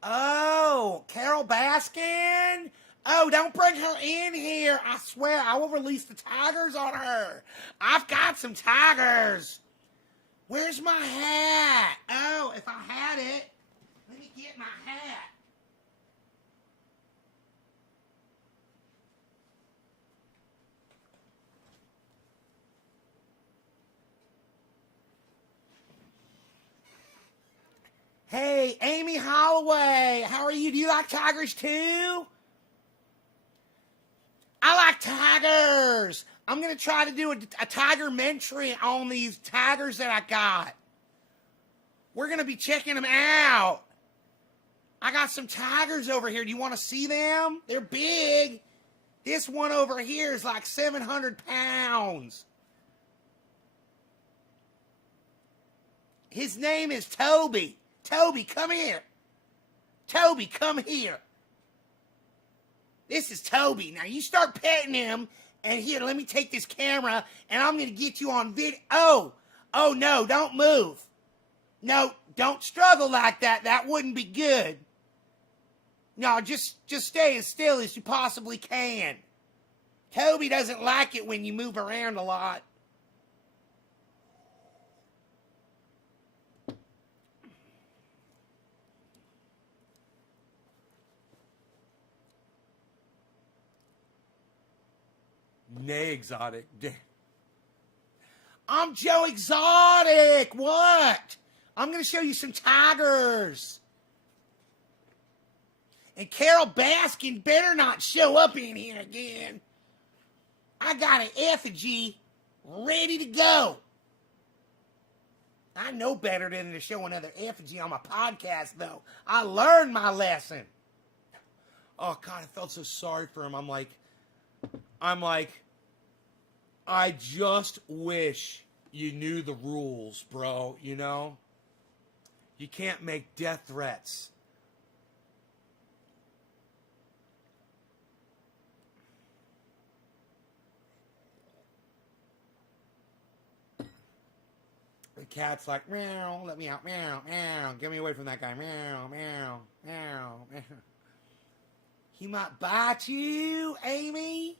Oh, Carol Baskin? Oh, don't bring her in here. I swear I will release the tigers on her. I've got some tigers. Where's my hat? Oh, if I had it, let me get my hat. Hey, Amy Holloway, how are you? Do you like tigers too? I like tigers. I'm going to try to do a tiger-mentary on these tigers that I got. We're going to be checking them out. I got some tigers over here. Do you want to see them? They're big. This one over here is like 700 pounds. His name is Toby. Toby, come here. Toby, come here. This is Toby. Now you start petting him, and here, let me take this camera, and I'm going to get you on video. Oh, no, don't move. No, don't struggle like that. That wouldn't be good. No, just stay as still as you possibly can. Toby doesn't like it when you move around a lot. Nay, Exotic. I'm Joe Exotic. What? I'm going to show you some tigers. And Carol Baskin better not show up in here again. I got an effigy ready to go. I know better than to show another effigy on my podcast, though. I learned my lesson. Oh, God, I felt so sorry for him. I'm like, I just wish you knew the rules, bro, you know? You can't make death threats. The cat's like, meow, let me out, meow, meow, get me away from that guy, meow, meow, meow, meow. He might bite you, Amy.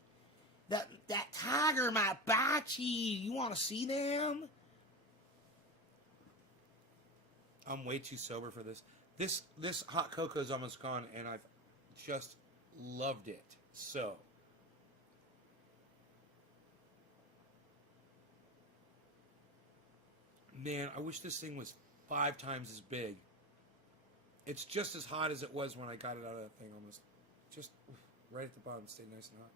That tiger might bite you. You want to see them? I'm way too sober for this. This hot cocoa is almost gone, and I've just loved it. So, man, I wish this thing was 5 times as big. It's just as hot as it was when I got it out of that thing, almost. Just right at the bottom, stay nice and hot.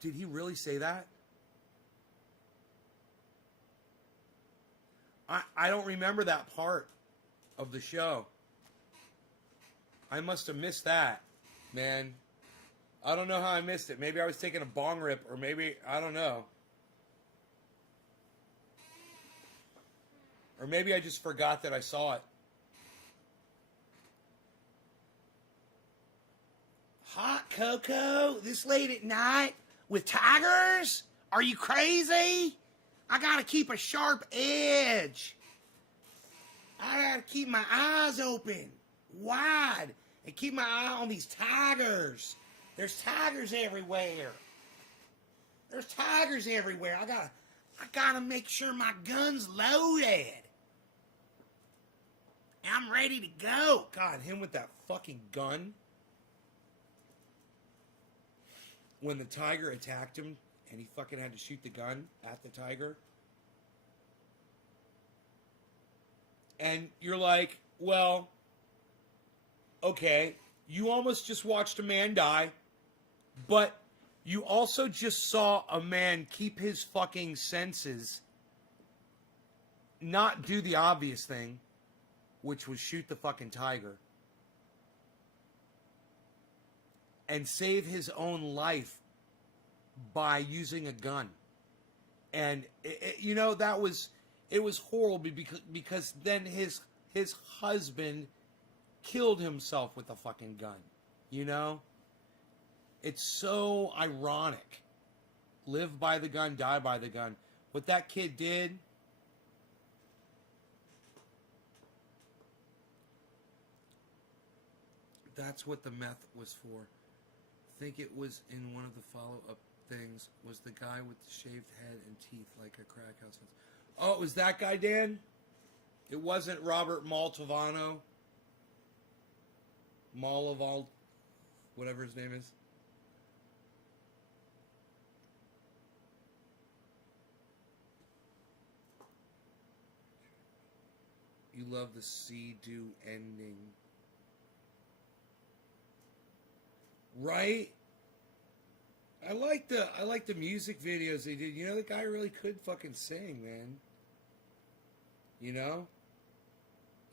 Did he really say that? I don't remember that part of the show. I must have missed that, man. I don't know how I missed it. Maybe I was taking a bong rip, or maybe, I don't know. Or maybe I just forgot that I saw it. Hot cocoa this late at night with tigers? Are you crazy? I gotta keep a sharp edge. I gotta keep my eyes open, wide, and keep my eye on these tigers. There's tigers everywhere. There's tigers everywhere. I gotta make sure my gun's loaded. I'm ready to go. God, him with that fucking gun. When the tiger attacked him and he fucking had to shoot the gun at the tiger. And you're like, well, okay, you almost just watched a man die, but you also just saw a man keep his fucking senses, not do the obvious thing, which was shoot the fucking tiger, and save his own life by using a gun. And you know, it was horrible because then his husband killed himself with a fucking gun. You know, it's so ironic. Live by the gun, die by the gun. What that kid did. That's what the meth was for. I think it was in one of the follow-up things, was the guy with the shaved head and teeth like a crack house. Oh, it was that guy, Dan? It wasn't Robert Maltovano? Malaval, whatever his name is. You love the see-do ending. Right? I like the music videos they did. You know, the guy really could fucking sing, man. You know?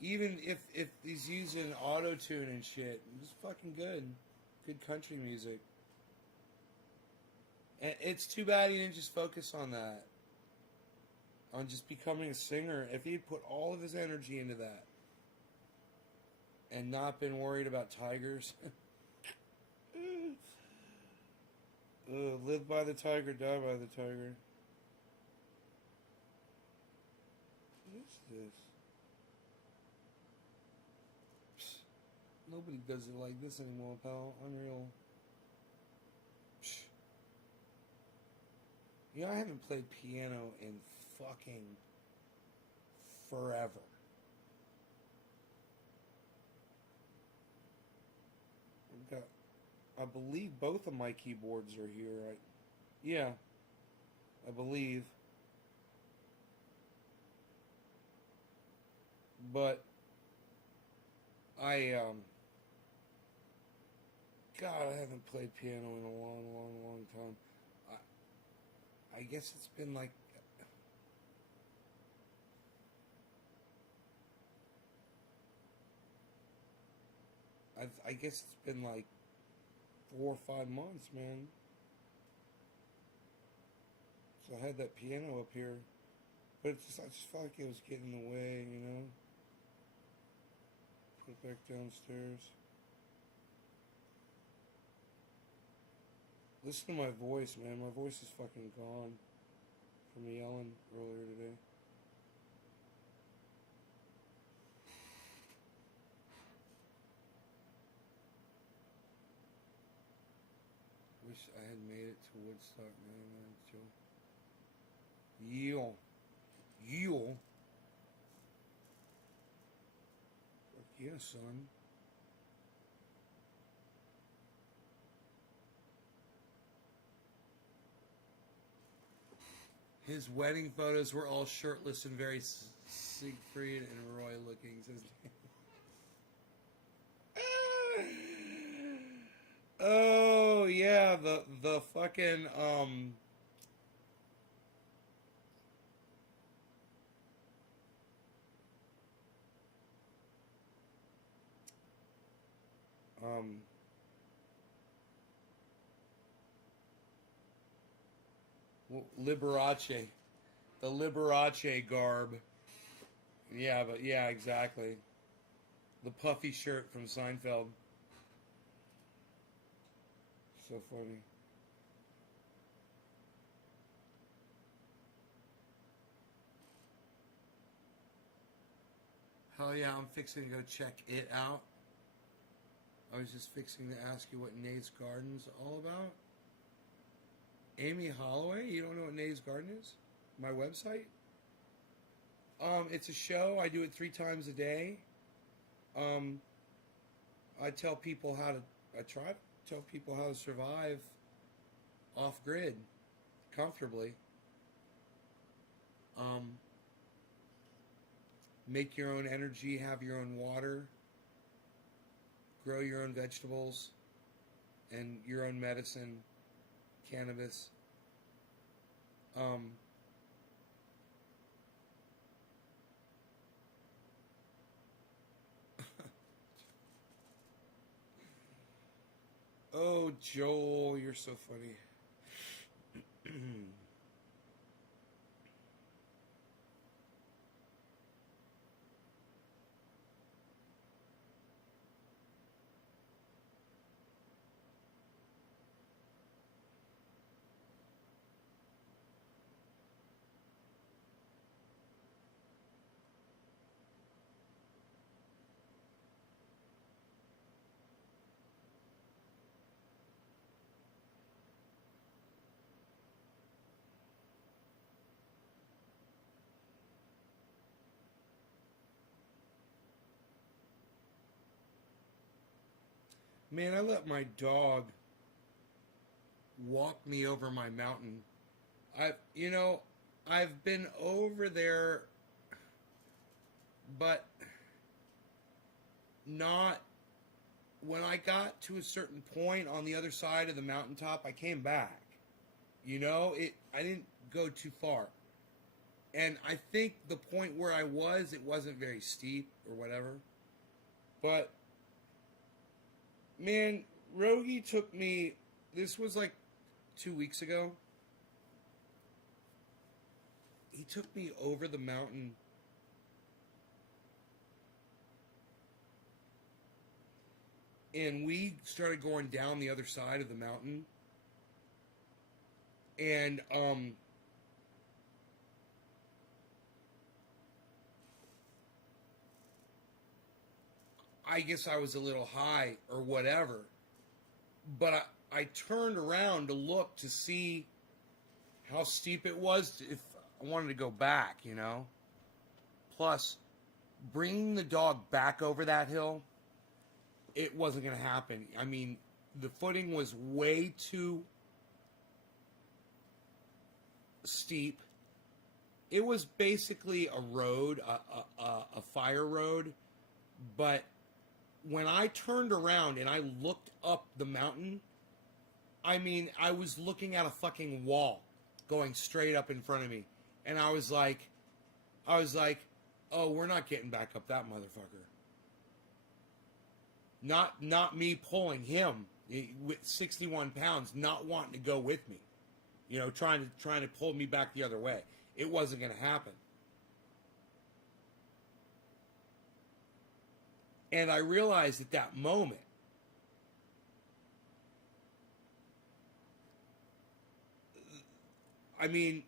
Even if he's using auto-tune and shit, it's fucking good. Good country music. And it's too bad he didn't just focus on that. On just becoming a singer. If he'd put all of his energy into that. And not been worried about tigers. Live by the tiger, die by the tiger. What is this? Psst. Nobody does it like this anymore, pal. Unreal. Psst. You know, I haven't played piano in fucking forever. I've got, I believe both of my keyboards are here. Yeah, I believe. But God, I haven't played piano in a long time. I guess it's been like, I guess it's been like 4 or 5 months, man. So I had that piano up here, but I just felt like it was getting in the way, you know. Put it back downstairs. Listen to my voice, man. My voice is fucking gone from yelling earlier today. Wish I had made it to Woodstock, man. Joe. Yeel. Fuck yeah, son. His wedding photos were all shirtless and very Siegfried and Roy looking. Oh yeah, the fucking Liberace, the Liberace garb. Yeah, but yeah, exactly. The puffy shirt from Seinfeld. So funny. Hell yeah, I'm fixing to go check it out. I was just fixing to ask you what Nate's Garden's all about. Amy Holloway? You don't know what Nate's Garden is? My website? It's a show. I do it 3 times a day. I tell people how to, I try to tell people how to survive off grid comfortably. Make your own energy, have your own water, grow your own vegetables, and your own medicine, cannabis. Oh, Joel, you're so funny. Man, I let my dog walk me over my mountain. I've been over there, but not when I got to a certain point on the other side of the mountaintop, I came back. You know, I didn't go too far. And I think the point where I was, it wasn't very steep or whatever. But, man, Rogie took me, this was like 2 weeks ago. He took me over the mountain. And we started going down the other side of the mountain. And, I guess I was a little high or whatever. But I turned around to look to see how steep it was if I wanted to go back, you know. Plus, bringing the dog back over that hill, it wasn't going to happen. I mean, the footing was way too steep. It was basically a road, a fire road, but when I turned around and I looked up the mountain, I mean, I was looking at a fucking wall going straight up in front of me. And I was like, oh, we're not getting back up that motherfucker. Not me pulling him with 61 pounds, not wanting to go with me. You know, trying to pull me back the other way. It wasn't going to happen. And I realized at that moment, I mean,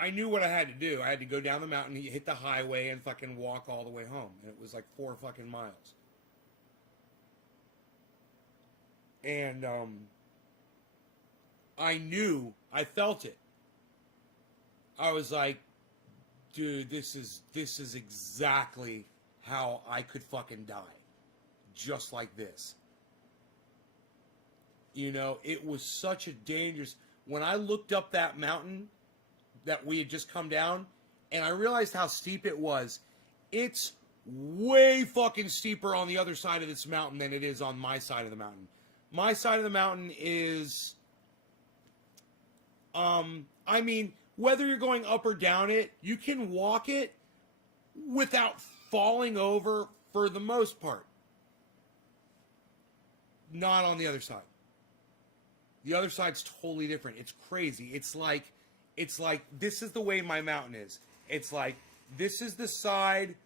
I knew what I had to do. I had to go down the mountain, hit the highway, and fucking walk all the way home. And it was like 4 fucking miles. And I knew, I felt it. I was like, dude, this is exactly how I could fucking die. Just like this. You know, it was such a dangerous... When I looked up that mountain that we had just come down, and I realized how steep it was, it's way fucking steeper on the other side of this mountain than it is on my side of the mountain. My side of the mountain is... I mean, whether you're going up or down it, you can walk it without falling over for the most part. Not on the other side. The other side's totally different. It's crazy. It's like this is the way my mountain is. It's like this is the side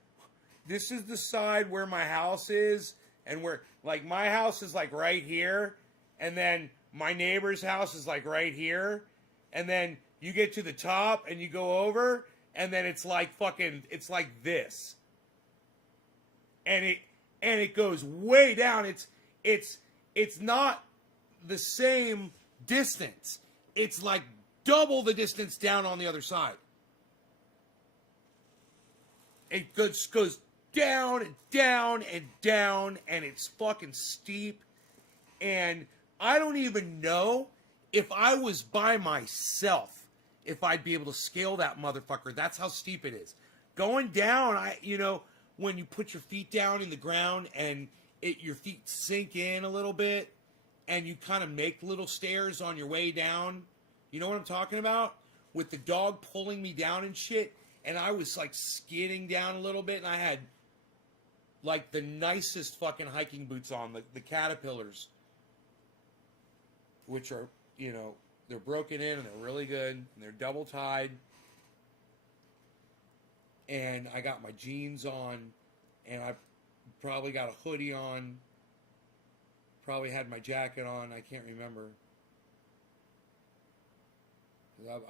where my house is, and where like my house is like right here, and then my neighbor's house is like right here, and then you get to the top and you go over, and then it's like this. And it goes way down. It's not the same distance. It's like double the distance down on the other side. It goes down and down and down, and it's fucking steep. And I don't even know if I was by myself if I'd be able to scale that motherfucker. That's how steep it is. Going down, when you put your feet down in the ground and your feet sink in a little bit, and you kind of make little stairs on your way down. You know what I'm talking about? With the dog pulling me down and shit. And I was like skidding down a little bit. And I had like the nicest fucking hiking boots on. The Caterpillars. Which are, they're broken in and they're really good. And they're double tied. And I got my jeans on. And I probably got a hoodie on. Probably had my jacket on. I can't remember.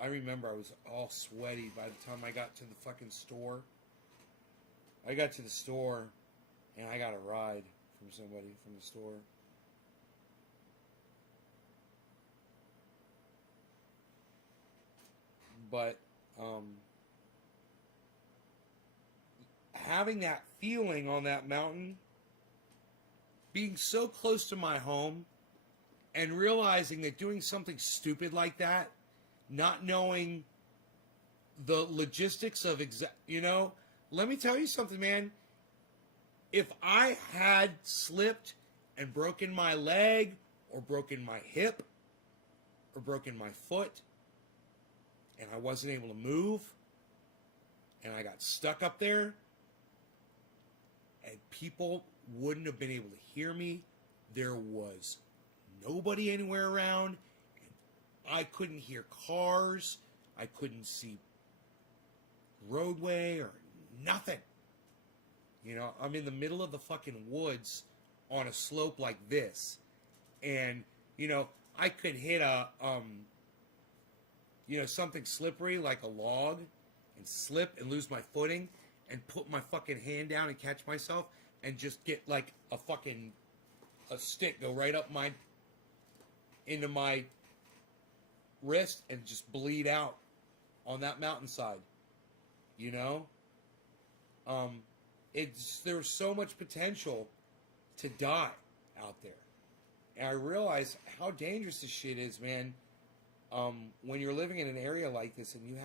I remember I was all sweaty by the time I got to the fucking store. I got to the store, and I got a ride from somebody from the store. But, having that feeling on that mountain, being so close to my home, and realizing that doing something stupid like that, not knowing the logistics of let me tell you something, man. if I had slipped and broken my leg or broken my hip or broken my foot and I wasn't able to move and I got stuck up there and people wouldn't have been able to hear me, there was nobody anywhere around, and I couldn't hear cars, I couldn't see roadway or nothing. You know, I'm in the middle of the fucking woods on a slope like this, and you know, I could hit a you know, something slippery like a log and slip and lose my footing and put my fucking hand down and catch myself and just get like a stick go right up into my wrist and just bleed out on that mountainside. You know? There's so much potential to die out there. And I realize how dangerous this shit is, man. When you're living in an area like this and you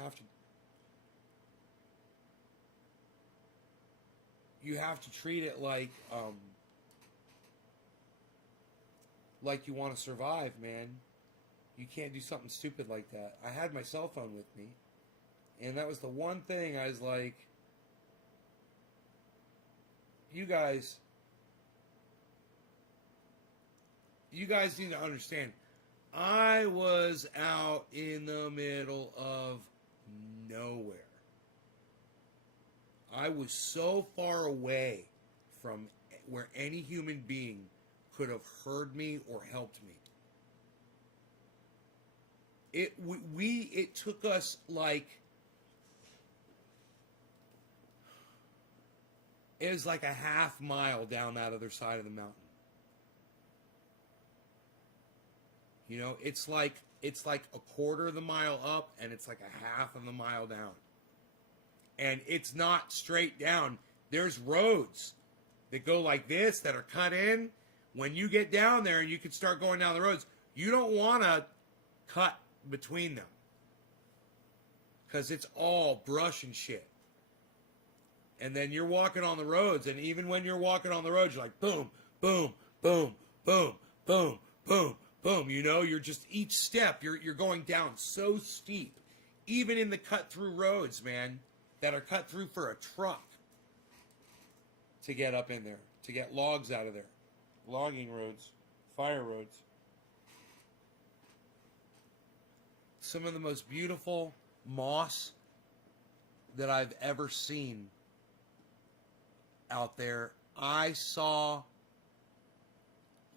have to treat it like you want to survive, man. You can't do something stupid like that. I had my cell phone with me, and that was the one thing I was like, you guys need to understand. I was out in the middle of nowhere. I was so far away from where any human being could have heard me or helped me. It took us like, it was like a half mile down that other side of the mountain. You know, it's like a quarter of the mile up and it's like a half of the mile down. And it's not straight down. There's roads that go like this that are cut in. When you get down there and you can start going down the roads, you don't want to cut between them. Because it's all brush and shit. And then you're walking on the roads, and even when you're walking on the roads, you're like, boom, boom, boom, boom, boom, boom, boom. You know, you're just, each step, you're going down so steep. Even in the cut-through roads, man, that are cut through for a truck to get up in there, to get logs out of there. Logging roads, fire roads. Some of the most beautiful moss that I've ever seen out there. I saw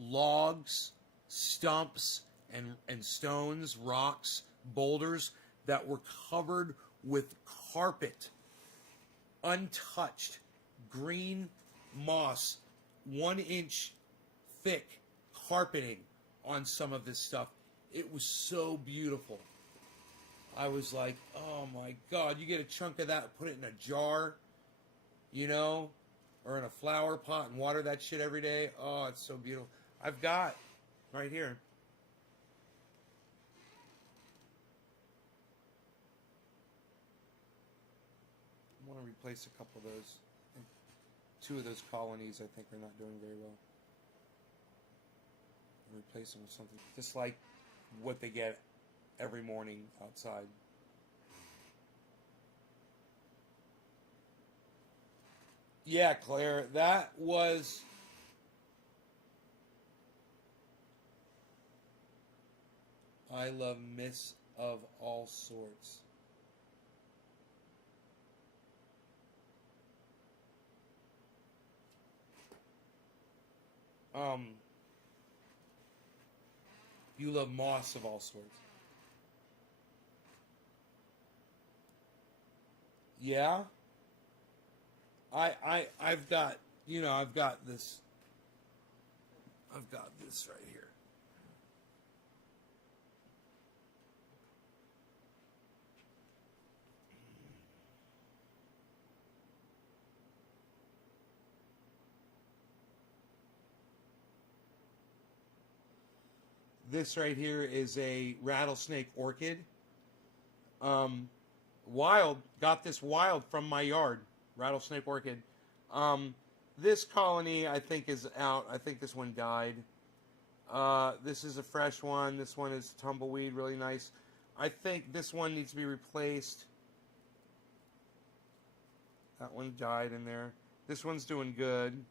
logs, stumps, and stones, rocks, boulders that were covered with carpet, untouched, green moss, 1 inch thick carpeting on some of this stuff. It was so beautiful. I was like, oh my God, you get a chunk of that, put it in a jar, you know, or in a flower pot and water that shit every day. Oh, it's so beautiful. I've got right here. I want to replace a couple of those. 2 of those colonies I think are not doing very well. Replace them with something just like what they get every morning outside. Yeah, Claire, that was I love myths of all sorts. You love moss of all sorts. Yeah? I've got, you know, I've got this right here. This right here is a rattlesnake orchid. Wild. Got this wild from my yard. Rattlesnake orchid. This colony, I think, is out. I think this one died. This is a fresh one. This one is tumbleweed, really nice. I think this one needs to be replaced. That one died in there. This one's doing good.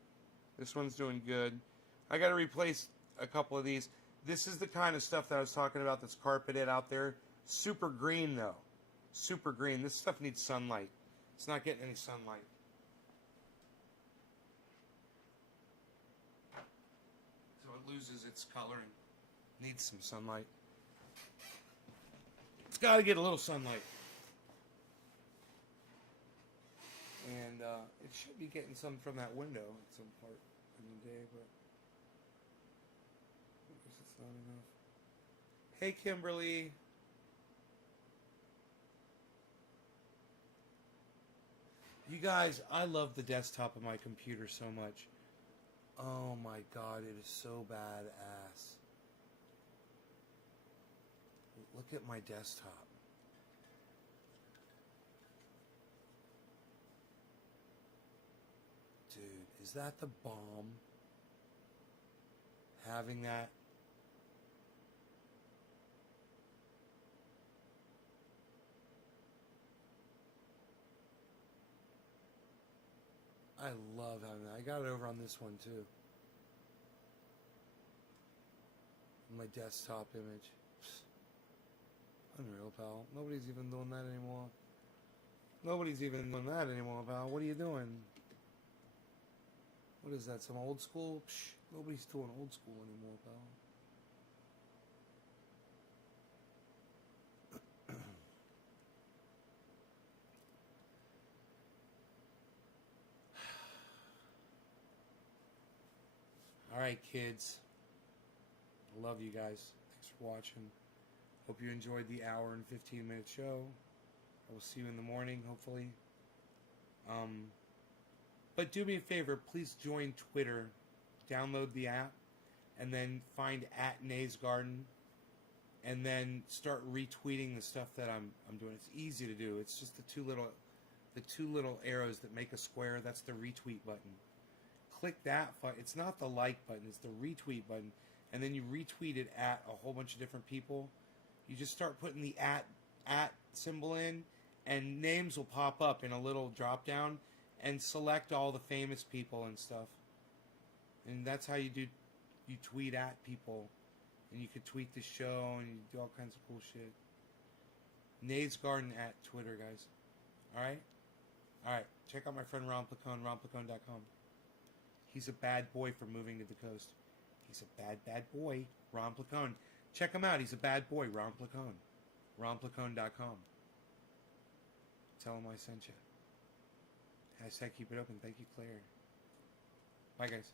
This one's doing good. I got to replace a couple of these. This is the kind of stuff that I was talking about that's carpeted out there. Super green, though. Super green. This stuff needs sunlight. It's not getting any sunlight. So it loses its color and needs some sunlight. It's got to get a little sunlight. And it should be getting some from that window at some part in the day, but I guess it's not enough. Hey, Kimberly. You guys, I love the desktop of my computer so much. Oh my god, it is so badass. Look at my desktop. Dude, is that the bomb? Having that. I love having that. I got it over on this one too. My desktop image. Unreal, pal. Nobody's even doing that anymore. Nobody's even doing that anymore, pal. What are you doing? What is that? Some old school? Psh, nobody's doing old school anymore, pal. Alright, kids. I love you guys. Thanks for watching. Hope you enjoyed the hour and 15-minute show. I will see you in the morning, hopefully. But do me a favor, please join Twitter. Download the app, and then find @NaysGarden, and then start retweeting the stuff that I'm doing. It's easy to do. It's just the two little arrows that make a square. That's the retweet button. Click that. It's not the like button. It's the retweet button, and then you retweet it at a whole bunch of different people. You just start putting the at symbol in, and names will pop up in a little drop down, and select all the famous people and stuff. And that's how you tweet at people, and you could tweet the show, and you do all kinds of cool shit. NaysGarden at Twitter, guys. Alright? Alright. Check out my friend Ron Placone, ronplacone.com. He's a bad boy for moving to the coast. He's a bad boy. Ron Placone. Check him out. He's a bad boy. Ron Placone. ronplacone.com. Tell him I sent you. # keep it open. Thank you, Claire. Bye, guys.